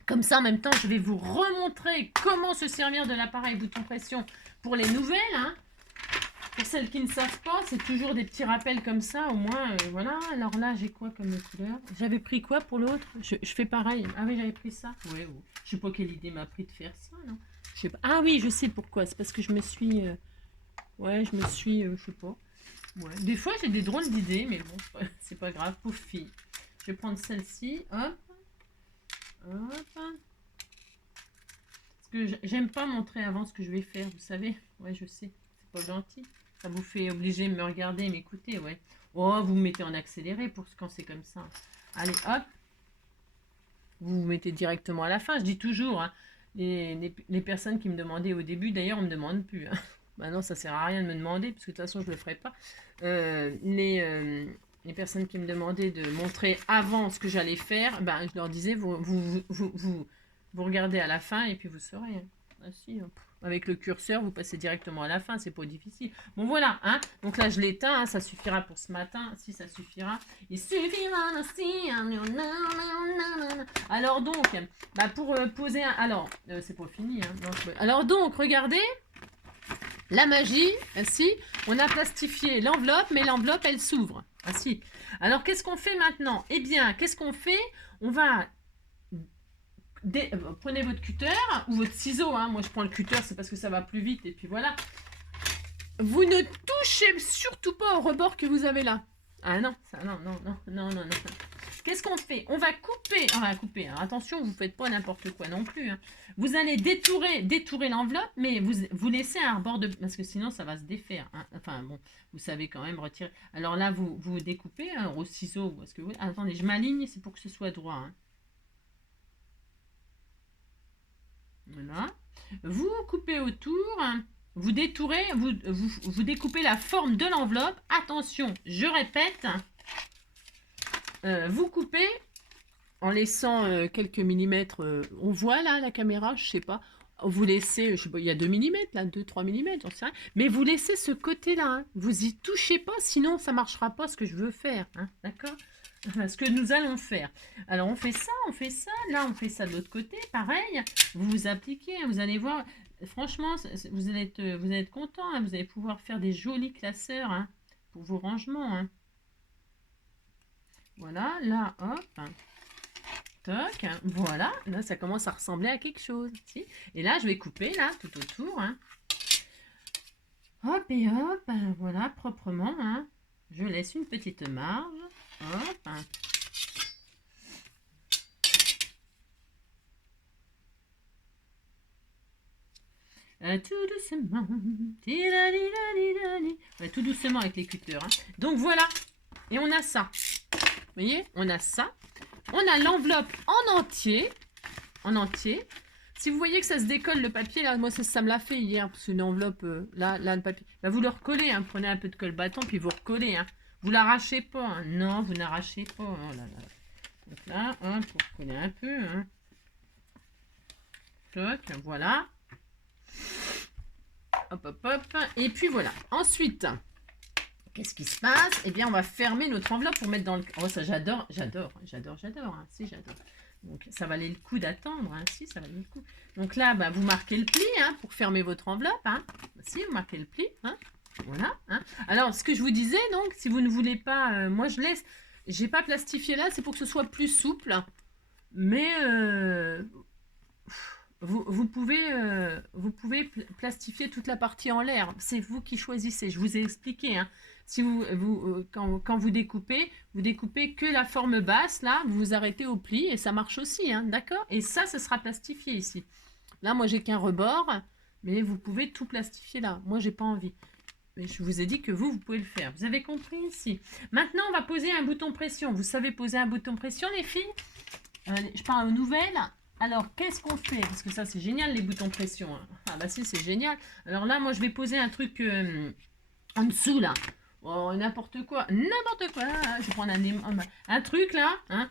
Comme ça, en même temps, je vais vous remontrer comment se servir de l'appareil bouton pression pour les nouvelles, hein. Pour celles qui ne savent pas, c'est toujours des petits rappels comme ça, au moins, voilà. Alors là, j'ai quoi comme couleur? J'avais pris quoi pour l'autre? Je fais pareil. Ah oui, j'avais pris ça. Ouais, ouais. Je sais pas quelle idée m'a pris de faire ça, non? Je sais pas. Ah oui, je sais pourquoi. C'est parce que je me suis... ouais, je me suis... je sais pas. Ouais. Des fois, j'ai des drôles d'idées, mais bon, c'est pas grave. Pauvre fille. Je vais prendre celle-ci. Hop. Hop. Parce que j'aime pas montrer avant ce que je vais faire, vous savez. Ouais, je sais. C'est pas gentil. Ça vous fait obliger de me regarder et m'écouter, ouais. Oh, vous me mettez en accéléré pour quand c'est comme ça. Allez, hop. Vous vous mettez directement à la fin. Je dis toujours, hein, les personnes qui me demandaient au début, d'ailleurs, on ne me demande plus, hein. Maintenant, ça sert à rien de me demander, parce que de toute façon, je ne le ferai pas. Les personnes qui me demandaient de montrer avant ce que j'allais faire, ben, je leur disais, vous regardez à la fin et puis vous saurez, hein. Ah, si, hein. Avec le curseur, vous passez directement à la fin, c'est pas difficile. Bon voilà, hein. Donc là je l'éteins, hein, ça suffira pour ce matin, si ça suffira. Il suffira aussi. Alors donc, bah pour poser un... Alors, c'est pas fini, hein. Non, alors donc, regardez, la magie, ainsi, on a plastifié l'enveloppe, mais l'enveloppe elle s'ouvre. Ainsi. Alors qu'est-ce qu'on fait maintenant? Eh bien, qu'est-ce qu'on fait? On va... Prenez votre cutter ou votre ciseau, hein. Moi je prends le cutter, c'est parce que ça va plus vite, et puis voilà. Vous ne touchez surtout pas au rebord que vous avez là. Ah non, ça, non. Qu'est-ce qu'on fait? On va couper, hein. Attention, vous ne faites pas n'importe quoi non plus, hein. Vous allez détourer l'enveloppe, mais vous laissez un rebord de... Parce que sinon ça va se défaire, hein. Enfin bon, vous savez quand même retirer. Alors là, vous découpez, hein, au ciseau, ou est-ce que vous... Attendez, je m'aligne, c'est pour que ce soit droit, hein. Voilà. Vous coupez autour, hein. Vous détourez, vous découpez la forme de l'enveloppe. Attention, je répète, vous coupez en laissant quelques millimètres. On voit là la caméra, je sais pas. Vous laissez, je sais pas, il y a 2 millimètres là, 2-3 millimètres, j'en sais rien. Mais vous laissez ce côté-là, hein. Vous y touchez pas, sinon ça marchera pas ce que je veux faire, hein. D'accord? Ce que nous allons faire. Alors on fait ça, là on fait ça de l'autre côté, pareil. Vous vous appliquez, hein, vous allez voir. Franchement, vous allez être content, hein, vous allez pouvoir faire des jolis classeurs, hein, pour vos rangements, hein. Voilà, là, hop. Toc, hein, voilà, là ça commence à ressembler à quelque chose. Si. Et là, je vais couper là, tout autour, hein. Hop et hop, voilà, proprement, hein. Je laisse une petite marge. Hop. Tout doucement. Ouais, tout doucement avec les cutters, hein. Donc voilà. Et on a ça. Vous voyez, on a ça. On a l'enveloppe en entier. En entier. Si vous voyez que ça se décolle le papier, là, moi ça me l'a fait hier, parce qu'une enveloppe, là, le papier. Là, vous le recollez, hein. Prenez un peu de colle bâton, puis vous recollez, hein. Vous l'arrachez pas, hein. Non, vous n'arrachez pas. Oh là là. Donc là, hein, pour coller un peu, hein. Toc, voilà. Hop, hop, hop. Et puis voilà. Ensuite, qu'est-ce qui se passe? Eh bien, on va fermer notre enveloppe pour mettre dans le... Oh, ça, j'adore. Hein. Si, j'adore. Donc, ça valait le coup d'attendre. Hein. Si, ça valait le coup. Donc là, bah, vous marquez le pli, hein, pour fermer votre enveloppe. Hein. Si, vous marquez le pli. Hein. Voilà. Hein. Alors, ce que je vous disais, donc, si vous ne voulez pas... moi, je laisse... J'ai pas plastifié là, c'est pour que ce soit plus souple. Mais... vous pouvez plastifier toute la partie en l'air. C'est vous qui choisissez. Je vous ai expliqué. Hein. Si quand vous découpez que la forme basse, là, vous vous arrêtez au pli et ça marche aussi. Hein, d'accord? Et ça sera plastifié ici. Là, moi, j'ai qu'un rebord, mais vous pouvez tout plastifier là. Moi, j'ai pas envie. Mais je vous ai dit que vous pouvez le faire. Vous avez compris ici. Maintenant, on va poser un bouton pression. Vous savez poser un bouton pression, les filles? Je parle aux nouvelles. Alors, qu'est-ce qu'on fait? Parce que ça, c'est génial, les boutons pression. Hein. Ah bah si, c'est génial. Alors là, moi, je vais poser un truc en dessous, là. Oh, n'importe quoi. N'importe quoi. Je vais prendre un truc, là. Hein,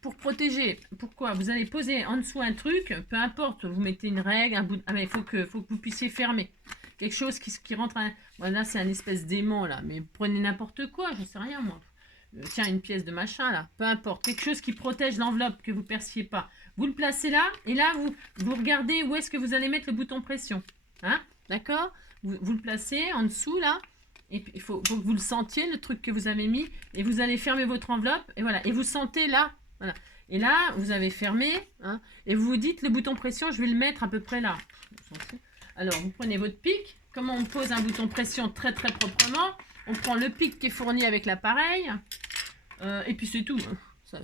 pour protéger. Pourquoi? Vous allez poser en dessous un truc. Peu importe. Vous mettez une règle, un bout. Ah, mais il faut que vous puissiez fermer. Quelque chose qui rentre. Voilà, c'est un espèce d'aimant, là. Mais prenez n'importe quoi. Je sais rien, moi. Tiens, une pièce de machin, là. Peu importe. Quelque chose qui protège l'enveloppe, que vous ne perciez pas. Vous le placez là, et là, vous regardez où est-ce que vous allez mettre le bouton pression. Hein? D'accord? Vous le placez en dessous, là. Et puis, il faut que vous le sentiez, le truc que vous avez mis. Et vous allez fermer votre enveloppe. Et voilà. Et vous sentez là. Voilà. Et là, vous avez fermé. Hein, et vous vous dites, le bouton pression, je vais le mettre à peu près là. Alors, vous prenez votre pic. Comment on pose un bouton pression très, très proprement? On prend le pic qui est fourni avec l'appareil. Et puis, c'est tout.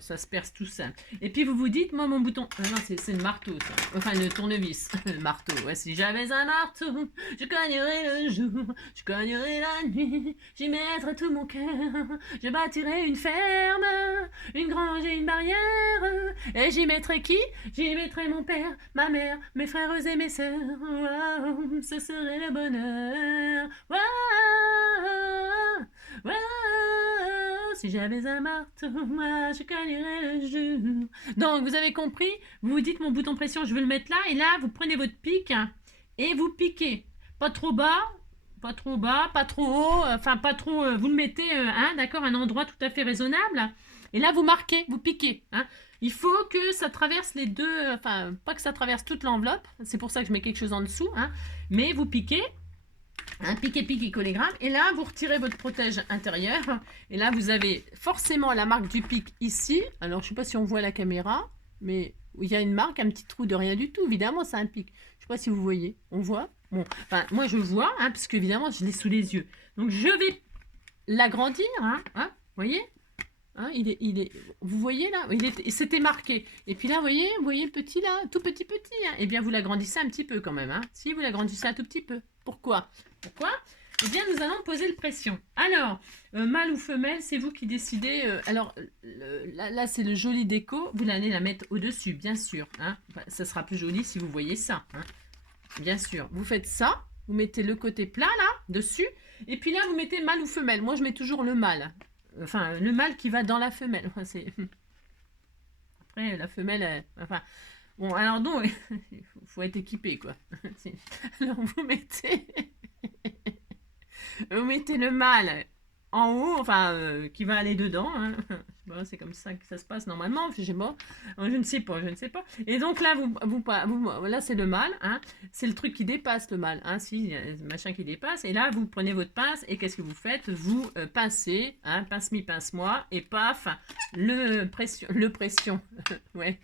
Ça se perce tout seul. Et puis vous vous dites, moi mon bouton... non, c'est le marteau, ça. Enfin, le tournevis. Le marteau. Ouais, si j'avais un marteau, je cognerais le jour, je cognerais la nuit, j'y mettrais tout mon cœur, je bâtirais une ferme, une grange et une barrière. Et j'y mettrais qui? J'y mettrais mon père, ma mère, mes frères et mes sœurs. Wow, ce serait le bonheur. Wow, wow. Si j'avais un marteau, moi, je cognerais le jour. Donc, vous avez compris? Vous vous dites, mon bouton pression, je veux le mettre là. Et là, vous prenez votre pic et vous piquez. Pas trop bas, pas trop bas, pas trop haut. Enfin, pas trop... vous le mettez, d'accord, un endroit tout à fait raisonnable. Et là, vous marquez, vous piquez. Hein. Il faut que ça traverse les deux... Enfin, pas que ça traverse toute l'enveloppe. C'est pour ça que je mets quelque chose en dessous. Hein. Mais vous piquez. Un piqué collégramme, et là vous retirez votre protège intérieur, et là vous avez forcément la marque du pic ici. Alors je sais pas si on voit la caméra, mais il y a une marque, un petit trou de rien du tout, évidemment c'est un pic. Je sais pas si vous voyez, on voit. Bon, enfin moi je vois, hein, parce qu'évidemment je l'ai sous les yeux. Donc je vais l'agrandir, vous voyez, hein, vous voyez là, c'était marqué. Et puis là, vous voyez le petit là, tout petit, hein. Eh bien, vous l'agrandissez un petit peu quand même. Hein. Si, vous l'agrandissez un tout petit peu. Pourquoi? Eh bien, nous allons poser le pression. Alors, mâle ou femelle, c'est vous qui décidez. Alors, là, c'est le joli déco. Vous allez la mettre au-dessus, bien sûr. Hein. Enfin, ça sera plus joli si vous voyez ça. Hein. Bien sûr. Vous faites ça. Vous mettez le côté plat là, dessus. Et puis là, vous mettez mâle ou femelle. Moi, je mets toujours le mâle. Enfin, le mâle qui va dans la femelle. Enfin, après, la femelle... Enfin, bon, alors donc, il faut être équipé, quoi. Alors, vous mettez le mâle en haut, enfin, qui va aller dedans. Hein. Bon, c'est comme ça que ça se passe normalement. Je ne sais pas. Et donc là, là c'est le mâle. Hein. C'est le truc qui dépasse le mâle. Hein. Si, il y a le machin qui dépasse. Et là, vous prenez votre pince et qu'est-ce que vous faites? Vous pincez, hein, pince-mi, pince-moi, et paf, le pression. Ouais.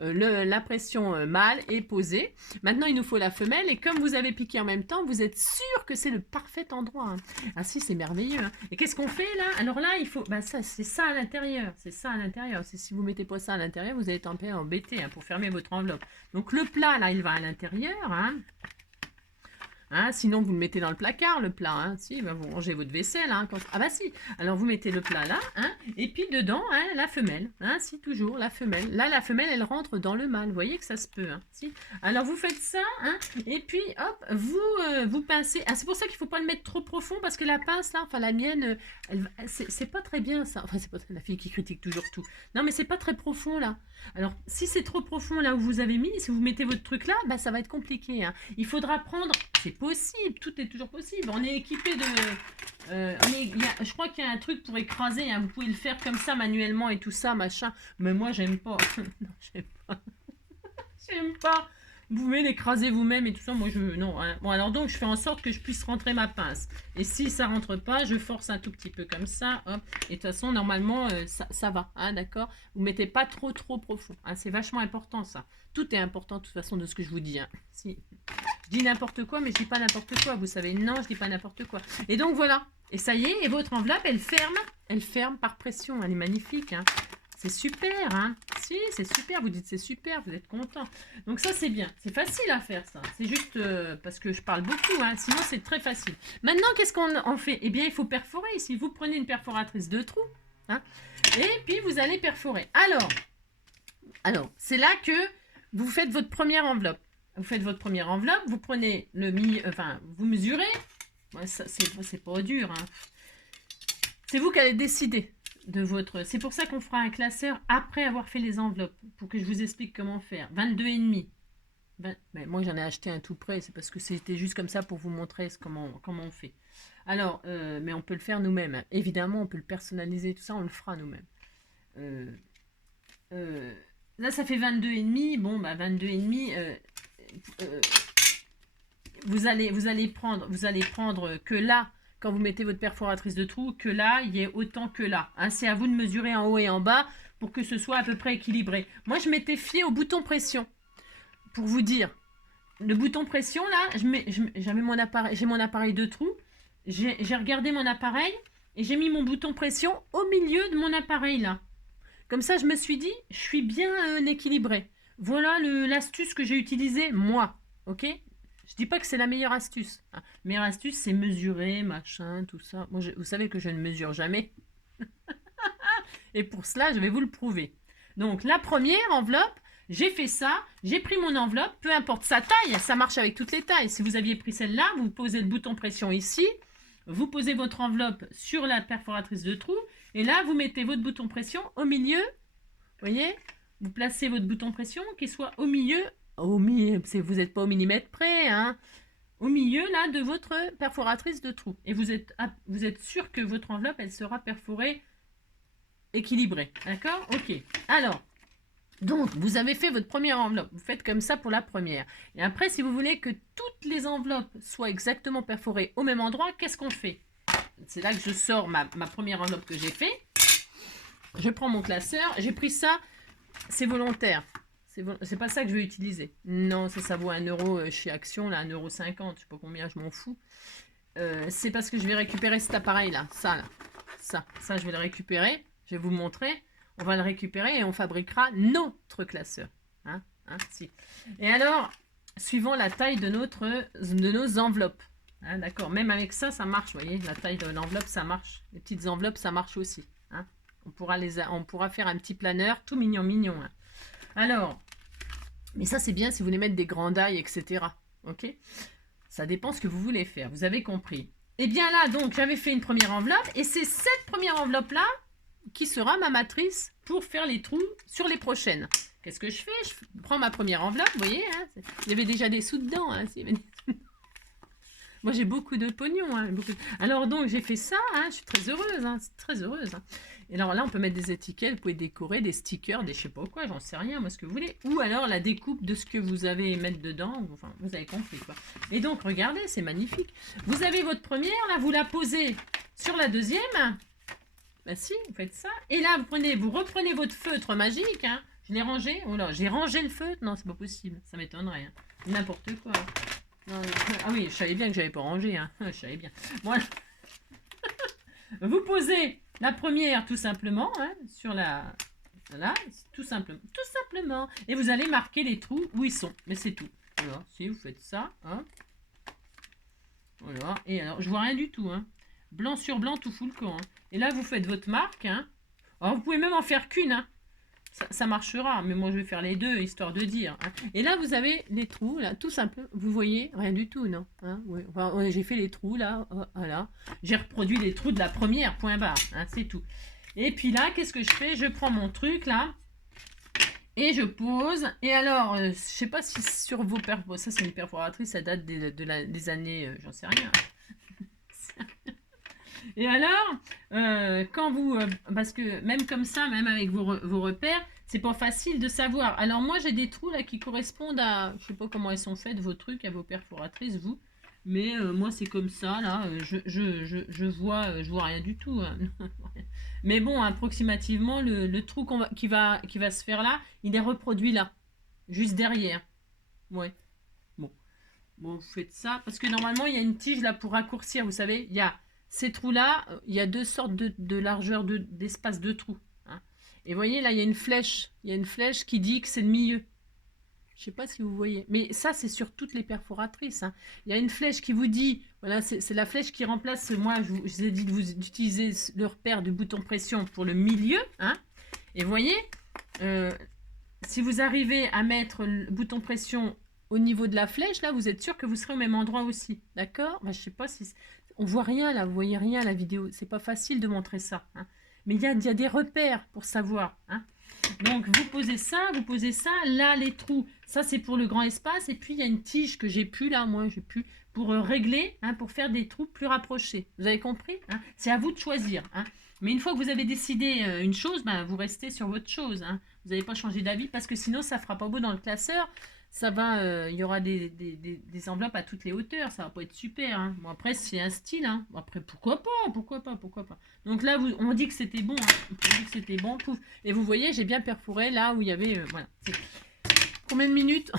La pression mâle est posée. Maintenant, il nous faut la femelle. Et comme vous avez piqué en même temps, vous êtes sûr que c'est le parfait endroit. Hein. Ah si, c'est merveilleux. Hein. Et qu'est-ce qu'on fait là? Alors là, il faut... Bah, c'est ça à l'intérieur. C'est ça à l'intérieur. Si vous ne mettez pas ça à l'intérieur, vous allez être un peu embêté pour fermer votre enveloppe. Donc le plat, là, il va à l'intérieur. Hein. Hein, sinon, vous le mettez dans le placard, le plat. Hein. Si, bah, vous rangez votre vaisselle. Hein, Ah bah si. Alors, vous mettez le plat là. Hein, et puis, dedans, hein, la femelle. Hein, si, toujours, la femelle. Là, la femelle, elle rentre dans le mâle. Vous voyez que ça se peut. Hein, si. Alors, vous faites ça. Hein, et puis, hop, vous pincez. Ah, c'est pour ça qu'il ne faut pas le mettre trop profond. Parce que la pince, là, enfin, la mienne, c'est pas très bien, ça. Enfin, c'est pas la fille qui critique toujours tout. Non, mais c'est pas très profond, là. Alors, si c'est trop profond, là où vous avez mis, si vous mettez votre truc là, bah, ça va être compliqué. Hein. Il faudra prendre... C'est possible, tout est toujours possible. On est équipé de... je crois qu'il y a un truc pour écraser. Hein. Vous pouvez le faire comme ça manuellement et tout ça, machin. Mais moi, j'aime pas. Non, j'aime pas. J'aime pas. vous pouvez l'écraser vous-même et tout ça. Moi, non. Hein. Bon, alors donc, je fais en sorte que je puisse rentrer ma pince. Et si ça rentre pas, je force un tout petit peu comme ça. Hop. Et de toute façon, normalement, ça va. Hein, d'accord? Vous mettez pas trop profond. Hein, c'est vachement important, ça. Tout est important, de toute façon, de ce que je vous dis. Hein. Si. Je dis n'importe quoi, mais je dis pas n'importe quoi. Vous savez, non, je dis pas n'importe quoi. Et donc, voilà. Et ça y est, et votre enveloppe, elle ferme. Elle ferme par pression. Elle est magnifique, hein. C'est super, hein. Si, c'est super. Vous dites c'est super, vous êtes content. Donc ça, c'est bien. C'est facile à faire, ça. C'est juste parce que je parle beaucoup, hein. Sinon, c'est très facile. Maintenant, qu'est-ce qu'on en fait? Eh bien, il faut perforer ici. Vous prenez une perforatrice de trous, hein, et puis vous allez perforer. Alors c'est là que vous faites votre première enveloppe. Vous faites votre première enveloppe, vous prenez le vous mesurez. Ouais, c'est pas dur, hein. C'est vous qui allez décider de votre... C'est pour ça qu'on fera un classeur après avoir fait les enveloppes, pour que je vous explique comment faire. 22,5. Mais moi, j'en ai acheté un tout près, c'est parce que c'était juste comme ça pour vous montrer comment on fait. Alors, mais on peut le faire nous-mêmes. Hein. Évidemment, on peut le personnaliser, tout ça, on le fera nous-mêmes. Là, ça fait 22,5. Bon, bah 22,5... vous allez prendre que là, quand vous mettez votre perforatrice de trou, que là, il y ait autant que là. Hein, c'est à vous de mesurer en haut et en bas pour que ce soit à peu près équilibré. Moi, je m'étais fiée au bouton pression. Pour vous dire, le bouton pression, là, j'ai mon appareil de trou. J'ai regardé mon appareil et j'ai mis mon bouton pression au milieu de mon appareil, là. Comme ça, je me suis dit, je suis bien équilibré. Voilà l'astuce que j'ai utilisée, moi. Ok ? Je dis pas que c'est la meilleure astuce. La meilleure astuce, c'est mesurer, machin, tout ça. Moi, vous savez que je ne mesure jamais. Et pour cela, je vais vous le prouver. Donc, la première enveloppe, j'ai fait ça. J'ai pris mon enveloppe, peu importe sa taille. Ça marche avec toutes les tailles. Si vous aviez pris celle-là, vous posez le bouton pression ici. Vous posez votre enveloppe sur la perforatrice de trou. Et là, vous mettez votre bouton pression au milieu. Vous voyez ? Vous placez votre bouton pression qui soit au milieu. Vous n'êtes pas au millimètre près, hein, au milieu là de votre perforatrice de trou. Et vous êtes sûr que votre enveloppe, elle sera perforée équilibrée. D'accord? Ok. Alors, donc, vous avez fait votre première enveloppe. Vous faites comme ça pour la première. Et après, si vous voulez que toutes les enveloppes soient exactement perforées au même endroit, qu'est-ce qu'on fait? C'est là que je sors ma première enveloppe que j'ai fait. Je prends mon classeur. J'ai pris ça. C'est volontaire. C'est pas ça que je vais utiliser. Non, ça vaut 1 € chez Action, là, 1,50 €, je sais pas combien, je m'en fous. C'est parce que je vais récupérer cet appareil-là, ça, je vais le récupérer, je vais vous montrer. On va le récupérer et on fabriquera notre classeur. Hein, si. Et alors, suivant la taille de nos enveloppes. Hein, d'accord, même avec ça, ça marche, vous voyez, la taille de l'enveloppe, ça marche. Les petites enveloppes, ça marche aussi. Hein. On pourra faire un petit planeur tout mignon. Hein. Alors, mais ça c'est bien si vous voulez mettre des grandailles, etc. Ok? Ça dépend ce que vous voulez faire, vous avez compris. Et bien là, donc, j'avais fait une première enveloppe, et c'est cette première enveloppe-là qui sera ma matrice pour faire les trous sur les prochaines. Qu'est-ce que je fais? Je prends ma première enveloppe, vous voyez, hein, il y avait déjà des sous dedans. Hein, moi, j'ai beaucoup de pognon. Hein, Alors, donc, j'ai fait ça. Hein, je suis très heureuse. Hein, très heureuse. Hein. Et alors là, on peut mettre des étiquettes. Vous pouvez décorer des stickers, des je sais pas quoi. J'en sais rien, moi, ce que vous voulez. Ou alors la découpe de ce que vous avez à mettre dedans. Enfin, vous avez compris, quoi. Et donc, regardez, c'est magnifique. Vous avez votre première. Là, vous la posez sur la deuxième. Bah si, vous faites ça. Et là, vous reprenez votre feutre magique. Hein. Je l'ai rangé. Oh là, j'ai rangé le feutre. Non, c'est pas possible. Ça m'étonnerait. Hein. N'importe quoi. Ah oui, je savais bien que j'avais pas rangé, hein. Je savais bien. Voilà. Vous posez la première tout simplement, hein, sur la... Voilà, tout simplement. Et vous allez marquer les trous où ils sont. Mais c'est tout. Voilà, si vous faites ça, hein. Voilà, et alors, je vois rien du tout, hein. Blanc sur blanc, tout fout le camp. Hein. Et là, vous faites votre marque, hein. Alors, vous pouvez même en faire qu'une, hein. Ça marchera, mais moi je vais faire les deux, histoire de dire. Hein. Et là, vous avez les trous, là, tout simple. Vous voyez, rien du tout, non hein, ouais. Enfin, j'ai fait les trous, là, voilà. J'ai reproduit les trous de la première, point barre, hein, c'est tout. Et puis là, qu'est-ce que je fais? Je prends mon truc, là, et je pose. Et alors, je sais pas si sur vos perforatrices, ça c'est une perforatrice, ça date des années, j'en sais rien. Et alors, quand vous... parce que même comme ça, même avec vos repères, c'est pas facile de savoir. Alors moi j'ai des trous là qui correspondent à, je sais pas comment elles sont faites vos trucs, à vos perforatrices vous, mais moi c'est comme ça là, je vois rien du tout, hein. Mais bon, approximativement le trou qui va se faire là, il est reproduit là, juste derrière. Ouais. Bon, bon vous faites ça parce que normalement il y a une tige là pour raccourcir, vous savez, il y a ces trous là, il y a deux sortes de largeur d'espace de trous, hein. Et vous voyez là, il y a une flèche qui dit que c'est le milieu. Je sais pas si vous voyez, mais ça c'est sur toutes les perforatrices, hein. Il y a une flèche qui vous dit, voilà, c'est la flèche qui remplace, moi je vous ai dit d'utiliser le repère du bouton pression pour le milieu, hein. Et vous voyez, euh, si vous arrivez à mettre le bouton pression au niveau de la flèche, là vous êtes sûr que vous serez au même endroit aussi, d'accord? Je sais pas si... On voit rien là, vous voyez rien à la vidéo, c'est pas facile de montrer ça, hein. Mais il y a des repères pour savoir, hein. Donc vous posez ça, là les trous, ça c'est pour le grand espace, et puis il y a une tige que j'ai pu là, moi j'ai pu, pour régler, hein, pour faire des trous plus rapprochés. Vous avez compris, hein? C'est à vous de choisir, hein. Mais une fois que vous avez décidé une chose, ben, vous restez sur votre chose, hein. Vous n'allez pas changer d'avis parce que sinon ça fera pas beau dans le classeur. Ça va, il y aura des enveloppes à toutes les hauteurs, ça va pas être super, hein. Bon après c'est un style, hein. Bon, après pourquoi pas. Donc là on dit que c'était bon, hein. On dit que c'était bon, pouf. Et vous voyez j'ai bien perforé là où il y avait, voilà. Combien de minutes?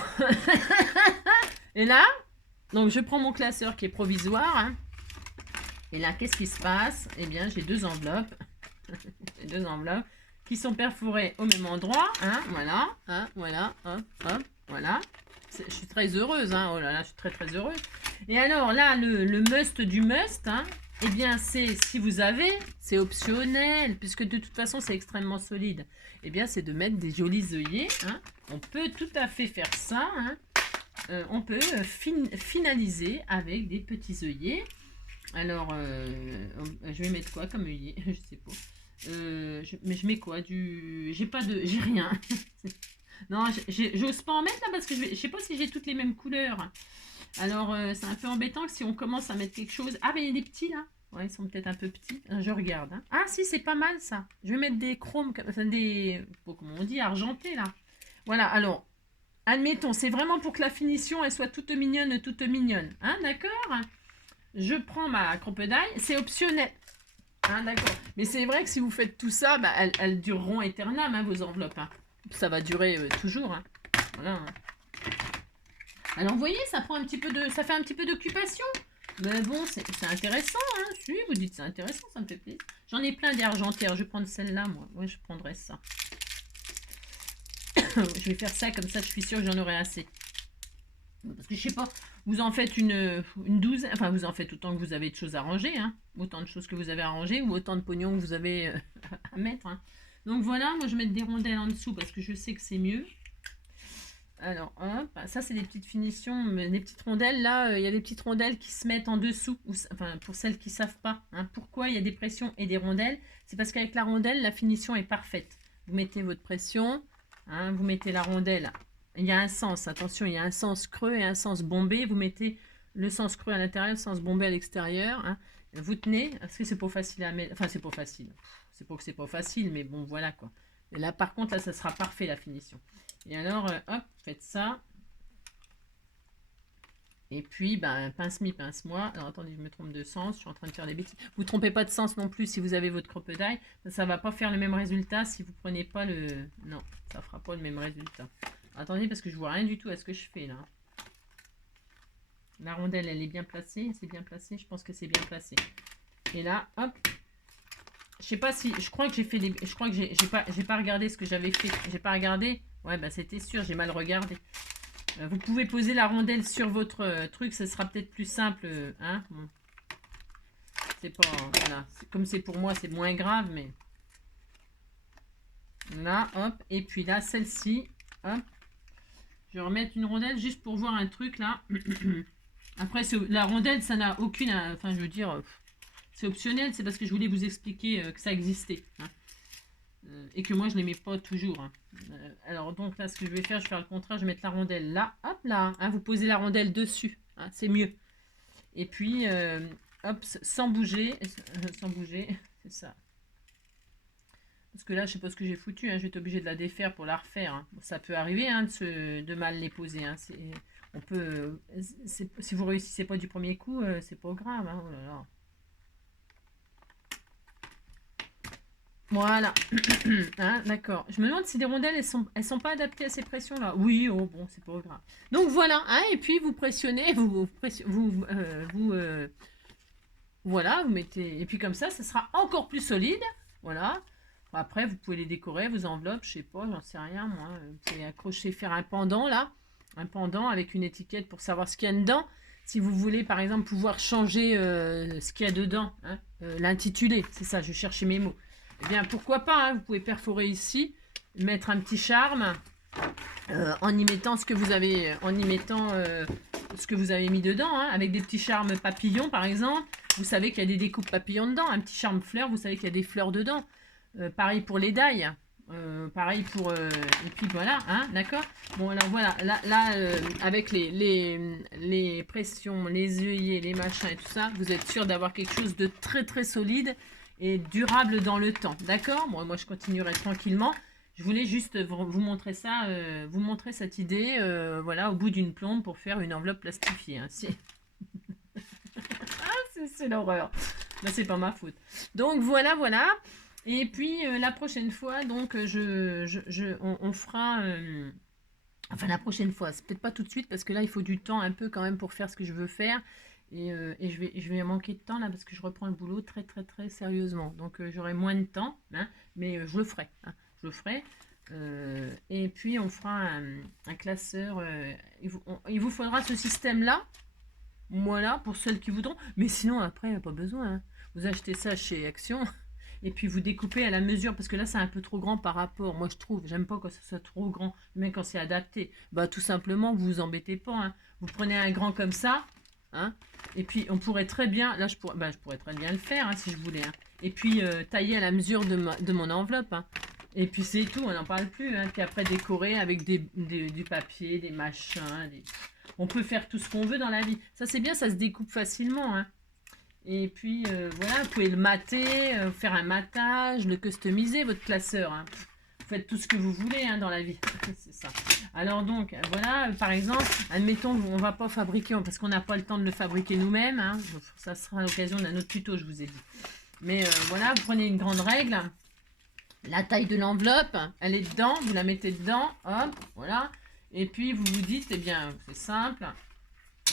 Et là, donc je prends mon classeur qui est provisoire, hein. Et là qu'est-ce qui se passe? Eh bien j'ai deux enveloppes, j'ai deux enveloppes qui sont perforées au même endroit, hein. Voilà, hein, voilà, hop, hop. Voilà, je suis très heureuse, hein. Oh là là, je suis très heureuse. Et alors là, le must du must, hein, eh bien c'est, si vous avez, c'est optionnel, puisque de toute façon c'est extrêmement solide, eh bien c'est de mettre des jolis œillets, hein. On peut tout à fait faire ça, hein. On peut finaliser avec des petits œillets. Alors, je vais mettre quoi comme œillet? Je sais pas. Mais je mets quoi? J'ai rien. Non, j'ose pas en mettre là parce que je sais pas si j'ai toutes les mêmes couleurs. Alors, c'est un peu embêtant que si on commence à mettre quelque chose... Ah, mais il y a des petits là. Ouais, ils sont peut-être un peu petits. Je regarde, hein. Ah, si, c'est pas mal ça. Je vais mettre des chromes, enfin des... Comment on dit? Argentés là. Voilà, alors, admettons, c'est vraiment pour que la finition, elle soit toute mignonne. Hein, d'accord? Je prends ma crocodile. C'est optionnel. Hein, d'accord. Mais c'est vrai que si vous faites tout ça, bah, elles dureront éternellement, hein, vos enveloppes, hein. Ça va durer toujours, hein. Voilà, hein. Alors vous voyez, ça prend un petit peu de, ça fait un petit peu d'occupation. Mais bon, c'est intéressant, hein. Si vous dites c'est intéressant, ça me fait plaisir. J'en ai plein des argentières. Je vais prendre celle-là, moi. Ouais, je prendrai ça. Je vais faire ça comme ça. Je suis sûre que j'en aurai assez. Parce que je sais pas, vous en faites une douzaine, enfin vous en faites autant que vous avez de choses à ranger, hein. Autant de choses que vous avez à ranger ou autant de pognon que vous avez à mettre, hein. Donc voilà, moi je vais mettre des rondelles en dessous parce que je sais que c'est mieux. Alors hop, ça c'est des petites finitions, mais des petites rondelles. Là, il y a des petites rondelles qui se mettent en dessous, enfin pour celles qui ne savent pas, hein. Pourquoi il y a des pressions et des rondelles? C'est parce qu'avec la rondelle, la finition est parfaite. Vous mettez votre pression, hein, vous mettez la rondelle. Il y a un sens, attention, il y a un sens creux et un sens bombé. Vous mettez le sens creux à l'intérieur, le sens bombé à l'extérieur, hein. Vous tenez, parce que c'est pas facile à mettre, enfin c'est pas facile. C'est pas que c'est pas facile, mais bon voilà quoi. Et là par contre, là ça sera parfait la finition. Et alors, hop, faites ça. Et puis, ben, pince-mi, pince-moi. Alors, attendez, je me trompe de sens. Je suis en train de faire des bêtises. Vous ne trompez pas de sens non plus si vous avez votre crocodile. Ça ne va pas faire le même résultat si vous prenez pas le... Non, ça ne fera pas le même résultat. Attendez, parce que je vois rien du tout à ce que je fais, là. La rondelle, elle est bien placée. C'est bien placé. Je pense que c'est bien placé. Et là, hop. Je sais pas si... Je crois que j'ai fait des... Je crois que j'ai pas regardé ce que j'avais fait. J'ai pas regardé. Ouais, bah c'était sûr, j'ai mal regardé. Vous pouvez poser la rondelle sur votre truc, ce sera peut-être plus simple, hein. Bon. C'est pas, voilà, comme c'est pour moi, c'est moins grave, mais là, hop, et puis là, celle-ci, hop, je vais remettre une rondelle juste pour voir un truc là. Après, la rondelle, ça n'a aucune, enfin, je veux dire, c'est optionnel, c'est parce que je voulais vous expliquer que ça existait, hein. Et que moi je ne les mets pas toujours, hein. Alors donc là ce que je vais faire, je vais faire le contraire, je vais mettre la rondelle là, hop là, hein, vous posez la rondelle dessus, hein, c'est mieux. Et puis hop, sans bouger, c'est ça. Parce que là, je sais pas ce que j'ai foutu, hein, je vais être obligée de la défaire pour la refaire. Hein. Bon, ça peut arriver hein, de mal les poser. Hein. On peut, si vous réussissez pas du premier coup, c'est pas grave. Hein. Oh là là. Voilà. Hein, d'accord. Je me demande si des rondelles, elles sont pas adaptées à ces pressions-là. Oui, oh bon, c'est pas grave. Donc voilà. Hein, et puis vous pressionnez, voilà, vous mettez. Et puis comme ça sera encore plus solide. Voilà. Après, vous pouvez les décorer, vos enveloppes, je sais pas, j'en sais rien, moi. Vous pouvez accrocher, faire un pendant, là. Un pendant avec une étiquette pour savoir ce qu'il y a dedans. Si vous voulez, par exemple, pouvoir changer ce qu'il y a dedans, hein, l'intitulé, c'est ça, je cherchais mes mots. Eh bien, pourquoi pas, hein, vous pouvez perforer ici, mettre un petit charme en y mettant ce que vous avez, ce que vous avez mis dedans, hein, avec des petits charmes papillons, par exemple. Vous savez qu'il y a des découpes papillons dedans. Un petit charme fleur, vous savez qu'il y a des fleurs dedans. Pareil pour les dailles. Pareil pour... et puis voilà, hein, d'accord. Bon, alors voilà, là avec les pressions, les œillets, les machins et tout ça, vous êtes sûr d'avoir quelque chose de très très solide et durable dans le temps, d'accord. Bon, moi je continuerai tranquillement. Je voulais juste vous montrer ça, vous montrer cette idée, voilà, au bout d'une plombe pour faire une enveloppe plastifiée. Hein. C'est l'horreur. Là, c'est pas ma faute. Donc voilà, voilà. Et puis la prochaine fois, donc on fera. Enfin la prochaine fois, c'est peut-être pas tout de suite parce que là il faut du temps un peu quand même pour faire ce que je veux faire. Et je vais manquer de temps là parce que je reprends le boulot très très très sérieusement. Donc j'aurai moins de temps, hein, mais je le ferai. Hein, je le ferai. Et puis on fera un classeur. Il vous faudra ce système-là. Voilà, pour celles qui voudront. Mais sinon, après, il n'y a pas besoin. Hein. Vous achetez ça chez Action. Et puis vous découpez à la mesure. Parce que là, c'est un peu trop grand par rapport. Moi, je trouve. J'aime pas quand ça soit trop grand. Mais quand c'est adapté. Bah, tout simplement, vous vous embêtez pas. Hein. Vous prenez un grand comme ça. Hein. Et puis, on pourrait très bien. Là, je pourrais très bien le faire hein, si je voulais. Hein. Et puis, tailler à la mesure de mon enveloppe. Hein. Et puis, c'est tout. On n'en parle plus. Hein. Puis après, décorer avec du papier, des machins. On peut faire tout ce qu'on veut dans la vie. Ça, c'est bien, ça se découpe facilement. Hein. Et puis, voilà, vous pouvez le mater, faire un matage, le customiser, votre classeur. Hein. Vous faites tout ce que vous voulez hein, dans la vie. C'est ça. Alors donc, voilà, par exemple, admettons, on ne va pas fabriquer, parce qu'on n'a pas le temps de le fabriquer nous-mêmes. Hein. Ça sera l'occasion d'un autre tuto, je vous ai dit. Mais voilà, vous prenez une grande règle. La taille de l'enveloppe, elle est dedans. Vous la mettez dedans. Hop, voilà. Et puis, vous vous dites, eh bien, c'est simple.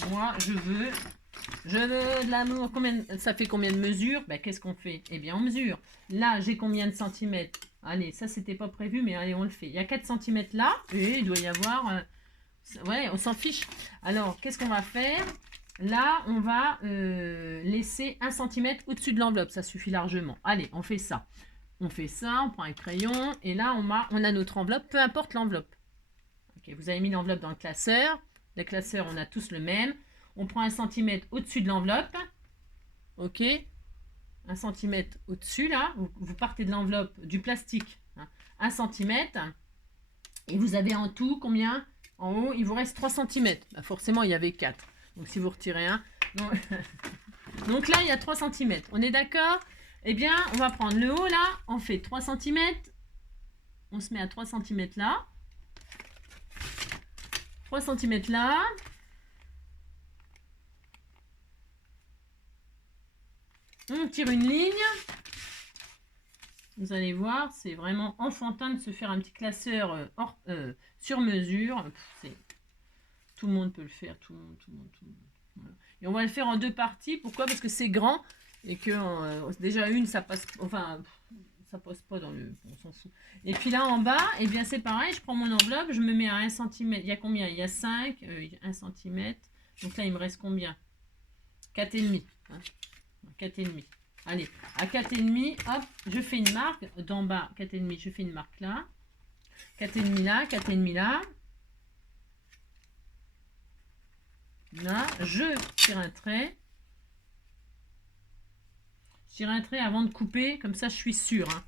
Moi, je veux de l'amour. Ça fait combien de mesures? Ben, qu'est-ce qu'on fait? Eh bien, on mesure. Là, j'ai combien de centimètres? Allez, ça, c'était pas prévu, mais allez, on le fait. Il y a 4 centimètres là, et il doit y avoir... ouais, on s'en fiche. Alors, qu'est-ce qu'on va faire? Là, on va laisser 1 centimètre au-dessus de l'enveloppe. Ça suffit largement. Allez, on fait ça. On fait ça, on prend un crayon, et là, on a notre enveloppe, peu importe l'enveloppe. Okay, vous avez mis l'enveloppe dans le classeur. Le classeur, on a tous le même. On prend 1 centimètre au-dessus de l'enveloppe. Ok. 1 centimètre au-dessus, là. Vous partez de l'enveloppe, du plastique. Hein, 1 centimètre. Et vous avez en tout combien? En haut, il vous reste 3 centimètres. Bah, forcément, il y avait 4. Donc, si vous retirez un... Donc là, il y a 3 centimètres. On est d'accord? Eh bien, on va prendre le haut, là. On fait 3 centimètres. On se met à 3 centimètres là. 3 cm là. On tire une ligne. Vous allez voir, c'est vraiment enfantin de se faire un petit classeur sur mesure. Tout le monde peut le faire. Tout le monde. Voilà. Et on va le faire en 2 parties. Pourquoi? Parce que c'est grand et que déjà une, ça passe... Enfin... ça passe pas dans le... On s'en fout. Et puis là, en bas, eh bien, c'est pareil. Je prends mon enveloppe, je me mets à 1 cm. Il y a combien? Il y a 5, 1 cm. Donc là, il me reste combien? 4,5. Hein, 4,5. Allez, à 4,5, hop, je fais une marque. D'en bas, 4,5, je fais une marque là. 4,5 là, 4,5 là. Là, je tire un trait. Je tire un trait avant de couper, comme ça je suis sûre. Hein.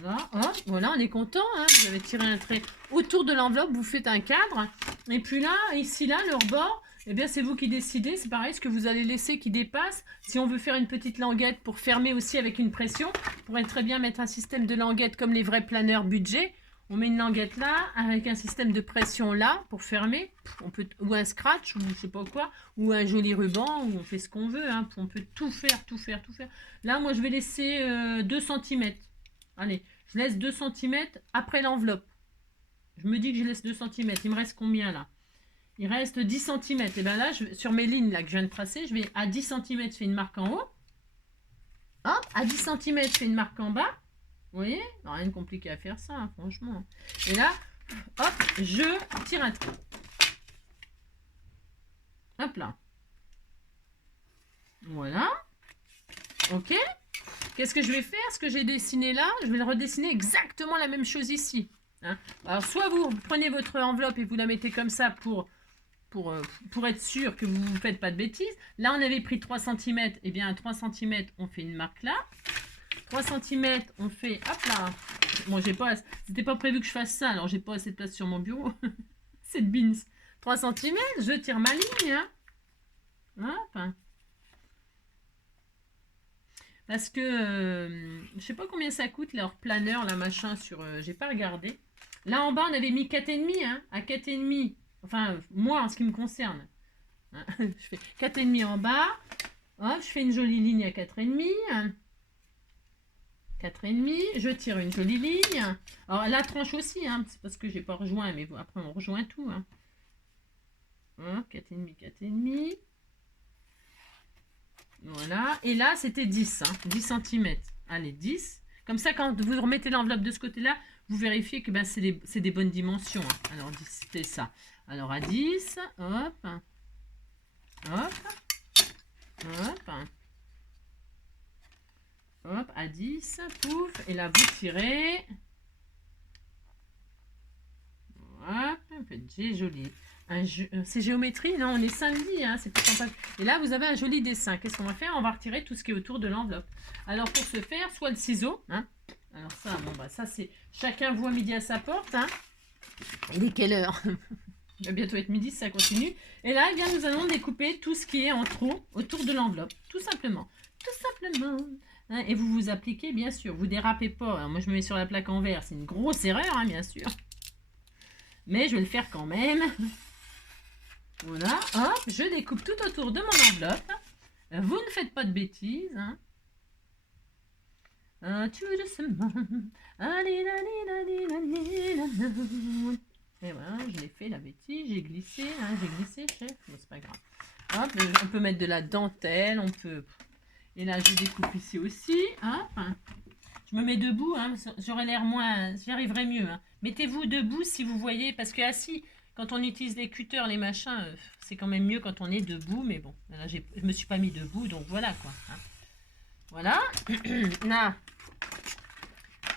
Voilà, hop, voilà, on est content. Hein. Vous avez tiré un trait autour de l'enveloppe, vous faites un cadre. Et puis là, ici, là, le rebord, Eh bien, c'est vous qui décidez. C'est pareil, ce que vous allez laisser qui dépasse. Si on veut faire une petite languette pour fermer aussi avec une pression, on pourrait très bien mettre un système de languette comme les vrais planeurs budget. On met une languette là, avec un système de pression là, pour fermer. On peut, ou un scratch, ou je sais pas quoi, ou un joli ruban, ou on fait ce qu'on veut. Hein. On peut tout faire, tout faire, tout faire. Là, moi, je vais laisser 2 cm. Allez, je laisse 2 cm après l'enveloppe. Je me dis que je laisse 2 cm. Il me reste combien là? Il reste 10 cm. Et bien là, sur mes lignes là, que je viens de tracer, je vais à 10 cm, je fais une marque en haut. Hop, à 10 cm, je fais une marque en bas. Vous voyez? Rien de compliqué à faire ça, hein, franchement. Et là, hop, je tire un trait. Hop là. Voilà. Ok. Qu'est-ce que je vais faire? Ce que j'ai dessiné là, je vais le redessiner exactement la même chose ici. Hein. Alors, soit vous prenez votre enveloppe et vous la mettez comme ça pour être sûr que vous ne faites pas de bêtises. Là, on avait pris 3 cm. Eh bien, à 3 cm, on fait une marque là. 3 cm, on fait, hop là. Bon, c'était pas prévu que je fasse ça, alors j'ai pas assez de place sur mon bureau. C'est de beans. 3 cm, je tire ma ligne. Hein. Hop. Parce que, je sais pas combien ça coûte, leur planeur, la machin, j'ai pas regardé. Là, en bas, on avait mis 4,5, hein, à 4,5. Enfin, moi, en ce qui me concerne. Hein, je fais 4,5 en bas. Hop, je fais une jolie ligne à 4,5. 4,5, je tire une jolie ligne. Alors la tranche aussi, hein, c'est parce que j'ai pas rejoint, mais après on rejoint tout. Hein. 4,5, 4,5. Voilà, et là c'était 10, hein, 10 cm. Allez, 10. Comme ça, quand vous remettez l'enveloppe de ce côté-là, vous vérifiez que ben, c'est des bonnes dimensions. Hein. Alors 10, c'était ça. Alors à 10, hop, hop, hop. Hop, à 10, pouf, et là vous tirez. Hop, faites joli. C'est géométrie, non, on est samedi, hein, c'est pas sympa. Et là vous avez un joli dessin. Qu'est-ce qu'on va faire? On va retirer tout ce qui est autour de l'enveloppe. Alors pour ce faire, soit le ciseau, hein. Alors ça, bon bah ça c'est chacun voit midi à sa porte, hein. Il est quelle heure? Il va bientôt être midi si ça continue. Et là, eh bien, nous allons découper tout ce qui est en trop autour de l'enveloppe, tout simplement. Tout simplement. Hein, et vous vous appliquez, bien sûr. Vous dérapez pas. Alors, moi, je me mets sur la plaque en verre. C'est une grosse erreur, hein, bien sûr. Mais je vais le faire quand même. Voilà. Hop, je découpe tout autour de mon enveloppe. Vous ne faites pas de bêtises. Hein. Tout doucement. Et voilà, je l'ai fait la bêtise. J'ai glissé, hein, chef. Mais c'est pas grave. Hop, on peut mettre de la dentelle. On peut... Et là, je découpe ici aussi. Hop. Je me mets debout, hein, j'aurai l'air moins... J'y arriverai mieux. Hein. Mettez-vous debout si vous voyez, parce que assis, quand on utilise les cutters, les machins, c'est quand même mieux quand on est debout. Mais bon, là, je me suis pas mis debout, donc voilà quoi. Hein. Voilà. Là.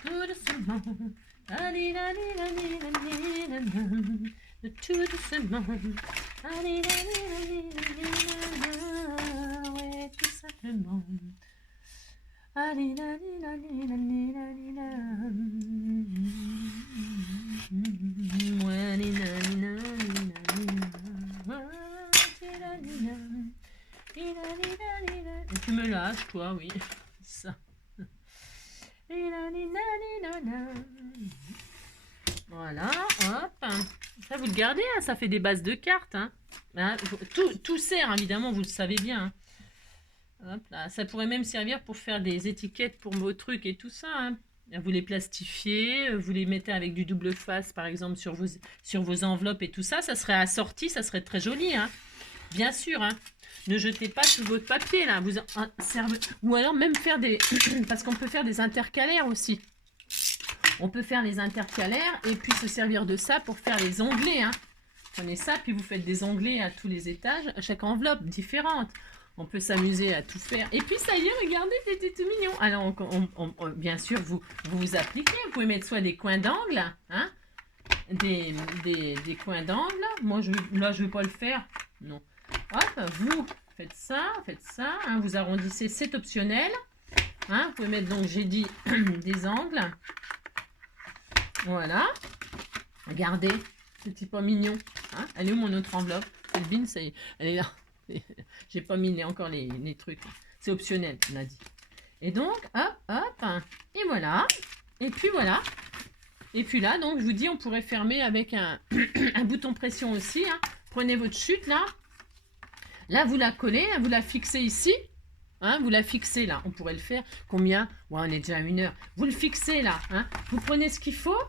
Tout doucement. Tout doucement. Ouais, tout simplement. Tu me lâches, toi, oui. Ça. Voilà, hop. Ça, vous le gardez, hein, ça fait des bases de cartes. Hein. Hein, tout sert, évidemment, vous le savez bien. Hein. Hop là. Ça pourrait même servir pour faire des étiquettes pour vos trucs et tout ça. Hein. Vous les plastifiez, vous les mettez avec du double face, par exemple, sur vos enveloppes et tout ça. Ça serait assorti, ça serait très joli. Hein. Bien sûr, hein. Ne jetez pas tout votre papier, là. Vous en servez... Ou alors même faire des... Parce qu'on peut faire des intercalaires aussi. On peut faire les intercalaires et puis se servir de ça pour faire les onglets. Hein. Prenez ça, puis vous faites des onglets à tous les étages, à chaque enveloppe différente. On peut s'amuser à tout faire. Et puis ça y est, regardez, c'était tout mignon. Alors, bien sûr, vous appliquez. Vous pouvez mettre soit des coins d'angle, hein, des coins d'angle. Moi, là, je ne veux pas le faire. Non. Hop, vous faites ça, hein, vous arrondissez, c'est optionnel. Hein, vous pouvez mettre, donc j'ai dit, des angles. Voilà. Regardez, ce petit pas mignon. Hein. Elle est où mon autre enveloppe? cette bine, ça y est, elle est là. J'ai pas mis encore les trucs. C'est optionnel, on a dit. Et donc, hop, hop, et voilà. Et puis voilà. Et puis là, donc, je vous dis, on pourrait fermer avec un, un bouton pression aussi. Hein. Prenez votre chute, là. Là, vous la collez, vous la fixez ici. Hein, vous la fixez, là. On pourrait le faire. Combien? Ouais, on est déjà à 1 heure. Vous le fixez, là. Hein. Vous prenez ce qu'il faut.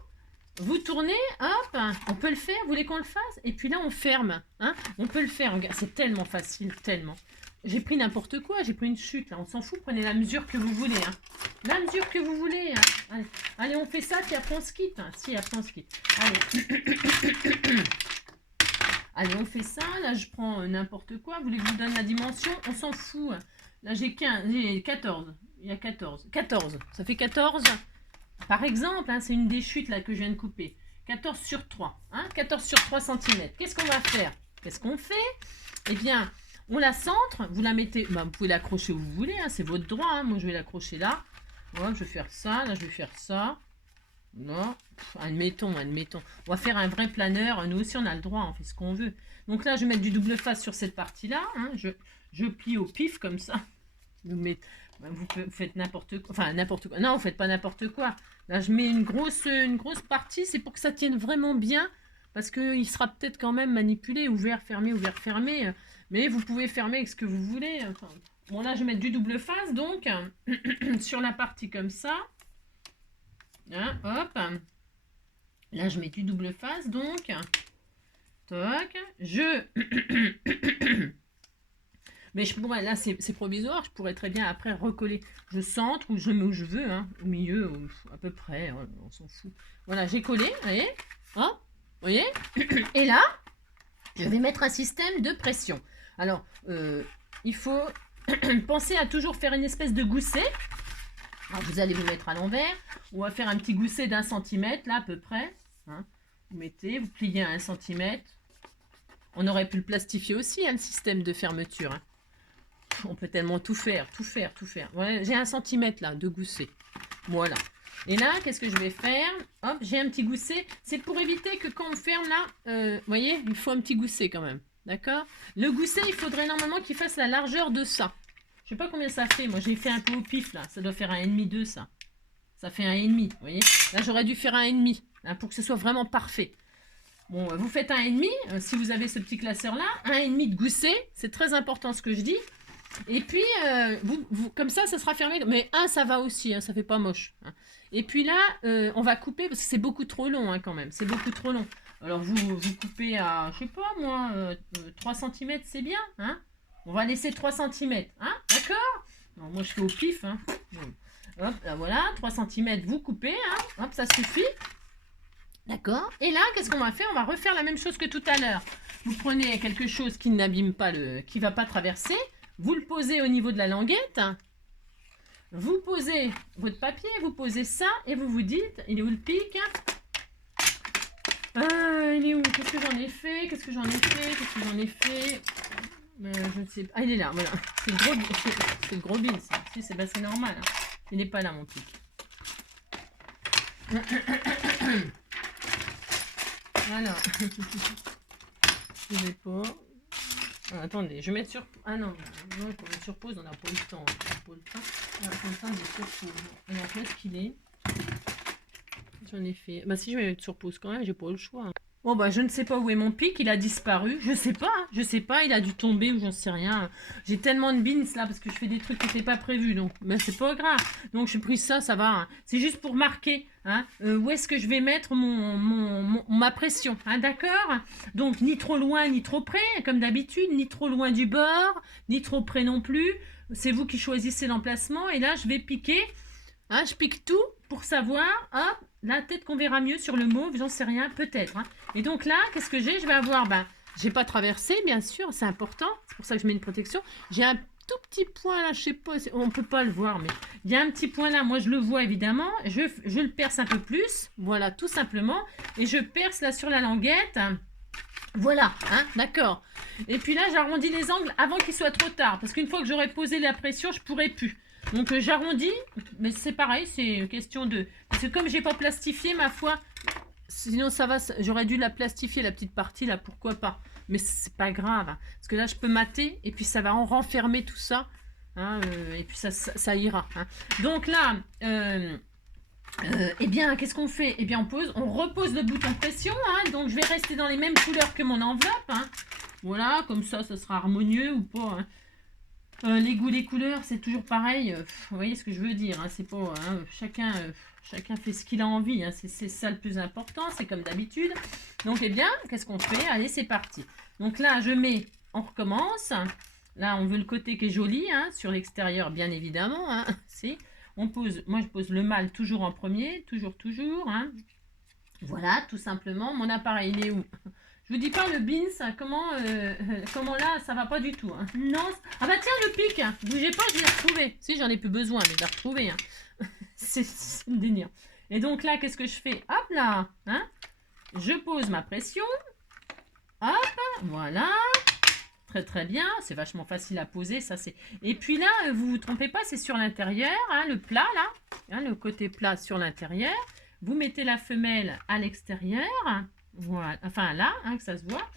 Vous tournez, hop, on peut le faire, vous voulez qu'on le fasse? Et puis là, on ferme, hein, on peut le faire, c'est tellement facile, tellement. J'ai pris n'importe quoi, j'ai pris une chute, là, on s'en fout, prenez la mesure que vous voulez, hein. La mesure que vous voulez, hein. Allez. Allez, on fait ça, puis après on se quitte, hein. Si, après on se quitte. Allez. Allez, on fait ça, là, je prends n'importe quoi, vous voulez que je vous donne la dimension? On s'en fout, là, j'ai 14, il y a 14, ça fait 14. Par exemple, hein, c'est une des chutes là que je viens de couper. 14 sur 3. Hein, 14 sur 3 cm. Qu'est-ce qu'on va faire? Qu'est-ce qu'on fait? Eh bien, on la centre. Vous la mettez... Bah, vous pouvez l'accrocher où vous voulez. Hein, c'est votre droit. Hein. Moi, je vais l'accrocher là. Voilà, je vais faire ça. Là, je vais faire ça. Non. Admettons. On va faire un vrai planeur. Nous aussi, on a le droit. On fait ce qu'on veut. Donc là, je vais mettre du double face sur cette partie-là. Hein. Je plie au pif comme ça. Vous faites n'importe quoi. Enfin, n'importe quoi. Non, vous faites pas n'importe quoi. Là, je mets une grosse partie. C'est pour que ça tienne vraiment bien. Parce qu'il sera peut-être quand même manipulé. Ouvert, fermé. Mais vous pouvez fermer avec ce que vous voulez. Enfin, bon, là, je vais mettre du double face. Donc, sur la partie comme ça. Hein, hop. Là, je mets du double face. Donc, toc. Mais je pourrais, là c'est provisoire, je pourrais très bien après recoller. Je centre ou je mets où je veux, hein, au milieu, à peu près, on s'en fout. Voilà, j'ai collé, vous voyez, hein, vous voyez. Et là, je vais mettre un système de pression. Alors, il faut penser à toujours faire une espèce de gousset. Alors, vous allez vous mettre à l'envers. On va faire un petit gousset d'1 centimètre, là, à peu près. Hein. Vous mettez, vous pliez à 1 centimètre. On aurait pu le plastifier aussi, hein, le système de fermeture. Hein. On peut tellement tout faire. Voilà, j'ai 1 centimètre là de gousset. Voilà. Et là, qu'est-ce que je vais faire? Hop, j'ai un petit gousset. C'est pour éviter que quand on ferme là, vous voyez, il faut un petit gousset quand même. D'accord? Le gousset, il faudrait normalement qu'il fasse la largeur de ça. Je sais pas combien ça fait. Moi, j'ai fait un peu au pif là. Ça doit faire 1,5-2 ça. Ça fait 1,5. Vous voyez? Là, j'aurais dû faire 1,5 hein, pour que ce soit vraiment parfait. Bon, vous faites 1,5 si vous avez ce petit classeur là. 1,5 de gousset. C'est très important ce que je dis. Et puis, comme ça sera fermé. Mais 1, ça va aussi, hein, ça fait pas moche. Hein. Et puis là, on va couper, parce que c'est beaucoup trop long hein, quand même. C'est beaucoup trop long. Alors, vous coupez à, je sais pas moi, 3 cm, c'est bien. Hein. On va laisser 3 cm. Hein, d'accord? Moi, je fais au pif. Hein. Hop, là, voilà, 3 cm, vous coupez. Hein. Hop, ça suffit. D'accord? Et là, qu'est-ce qu'on va faire? On va refaire la même chose que tout à l'heure. Vous prenez quelque chose qui n'abîme pas, qui ne va pas traverser. Vous le posez au niveau de la languette. Vous posez votre papier, vous posez ça et vous vous dites, il est où le pic? Il est où? Qu'est-ce que j'en ai fait? Je ne sais pas. Ah, il est là, voilà. C'est le gros bill, ça. Si, c'est normal. Hein. Il n'est pas là, mon pic. Voilà. Je vais pas. Ah, attendez, je vais mettre sur... Ah non, pour mettre sur pause, on n'a pas eu le temps. On n'a pas le temps de sur pause. Alors, où est-ce qu'il est? J'en ai fait... Bah si je vais mettre sur pause quand même, j'ai pas le choix. Hein. Bon bah je ne sais pas où est mon pic, il a disparu. Je sais pas, il a dû tomber ou j'en sais rien. J'ai tellement de bins là parce que je fais des trucs qui n'étaient pas prévus. Donc, mais c'est pas grave. Donc j'ai pris ça, ça va. Hein. C'est juste pour marquer hein, où est-ce que je vais mettre ma pression. Hein, d'accord? Donc ni trop loin, ni trop près, comme d'habitude. Ni trop loin du bord, ni trop près non plus. C'est vous qui choisissez l'emplacement. Et là, je vais piquer. Hein, je pique tout pour savoir, hop, là, peut-être qu'on verra mieux sur le mauve, j'en sais rien, peut-être. Hein. Et donc là, qu'est-ce que j'ai? Je vais avoir, j'ai pas traversé, bien sûr, c'est important, c'est pour ça que je mets une protection. J'ai un tout petit point là, je sais pas, on peut pas le voir, mais il y a un petit point là, moi je le vois évidemment, je le perce un peu plus, voilà, tout simplement, et je perce là sur la languette. Voilà, hein, d'accord. Et puis là, j'arrondis les angles avant qu'il soit trop tard, parce qu'une fois que j'aurai posé la pression, je pourrai plus. Donc j'arrondis, mais c'est pareil, c'est question de... Parce que comme j'ai pas plastifié, ma foi, Sinon, ça va, j'aurais dû la plastifier, la petite partie, là, pourquoi pas. Mais c'est pas grave, hein, parce que là, je peux mater, et puis ça va en renfermer tout ça, hein, et puis ça ira. Hein. Donc là, eh bien, qu'est-ce qu'on fait? Eh bien, on repose le bouton pression, hein, donc je vais rester dans les mêmes couleurs que mon enveloppe, hein. Voilà, comme ça sera harmonieux ou pas, hein. Les goûts, les couleurs, c'est toujours pareil. Vous voyez ce que je veux dire, hein, c'est pas hein, chacun fait ce qu'il a envie. Hein, c'est ça le plus important, c'est comme d'habitude. Donc, eh bien, qu'est-ce qu'on fait? Allez, c'est parti. Donc là, on recommence. Là, on veut le côté qui est joli, hein, sur l'extérieur, bien évidemment. Hein, moi, je pose le mâle toujours en premier, toujours. Hein. Voilà, tout simplement. Mon appareil, il est où? Je vous dis pas le beans, comment là, ça va pas du tout. Hein. Non. Ah bah tiens, le pic. Bougez pas, je l'ai retrouvé. Si, j'en ai plus besoin, mais je l'ai retrouvé. Hein. C'est le délire. Et donc là, qu'est-ce que je fais? Hop là. Hein. Je pose ma pression. Hop, voilà. Très très bien. C'est vachement facile à poser. Ça c'est. Et puis là, vous vous trompez pas, c'est sur l'intérieur. Hein, le plat là. Hein, le côté plat sur l'intérieur. Vous mettez la femelle à l'extérieur. Voilà, enfin là, hein, que ça se voit.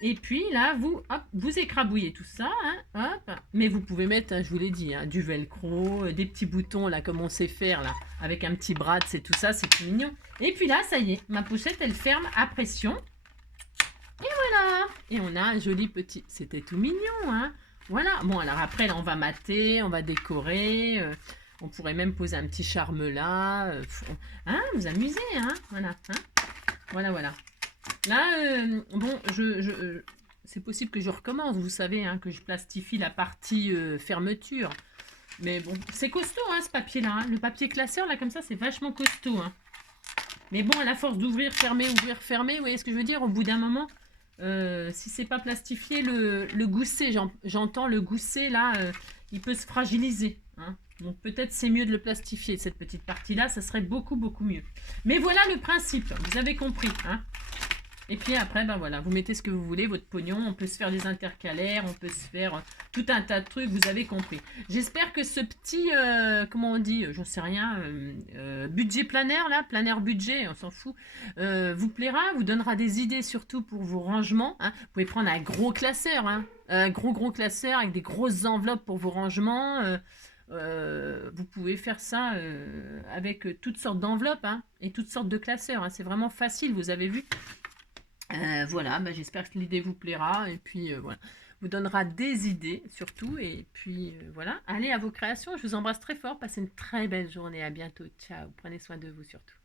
Et puis là, vous écrabouillez tout ça, hein, hop. Mais vous pouvez mettre, hein, je vous l'ai dit, hein, du velcro, des petits boutons là, comme on sait faire là, avec un petit bras, c'est tout ça, c'est tout mignon. Et puis là, ça y est, ma pochette, elle ferme à pression. Et voilà. Et on a un joli petit, c'était tout mignon, hein. Voilà. Bon, alors après, là, on va mater, on va décorer. On pourrait même poser un petit charme là. Hein, vous amusez, hein. Voilà, hein. Voilà. Là, bon, c'est possible que je recommence, vous savez, hein, que je plastifie la partie fermeture. Mais bon, c'est costaud, hein, ce papier-là. Hein. Le papier classeur, là, comme ça, c'est vachement costaud. Hein. Mais bon, à la force d'ouvrir, fermer, vous voyez ce que je veux dire? Au bout d'un moment, si c'est pas plastifié, le gousset, j'entends le gousset, là, il peut se fragiliser. Hein. Donc peut-être c'est mieux de le plastifier, cette petite partie-là, ça serait beaucoup mieux. Mais voilà le principe, vous avez compris. Hein. Et puis après, ben voilà, vous mettez ce que vous voulez, votre pognon, on peut se faire des intercalaires, on peut se faire tout un tas de trucs, vous avez compris. J'espère que ce petit, comment on dit, j'en sais rien, budget planaire, là, planaire budget, on s'en fout, vous plaira, vous donnera des idées surtout pour vos rangements. Hein. Vous pouvez prendre un gros classeur, hein, un gros classeur avec des grosses enveloppes pour vos rangements. Vous pouvez faire ça avec toutes sortes d'enveloppes hein, et toutes sortes de classeurs. Hein. C'est vraiment facile, vous avez vu. Voilà, bah, j'espère que l'idée vous plaira et puis voilà, vous donnera des idées surtout et puis voilà, allez à vos créations, je vous embrasse très fort, passez une très belle journée, à bientôt, ciao, prenez soin de vous surtout.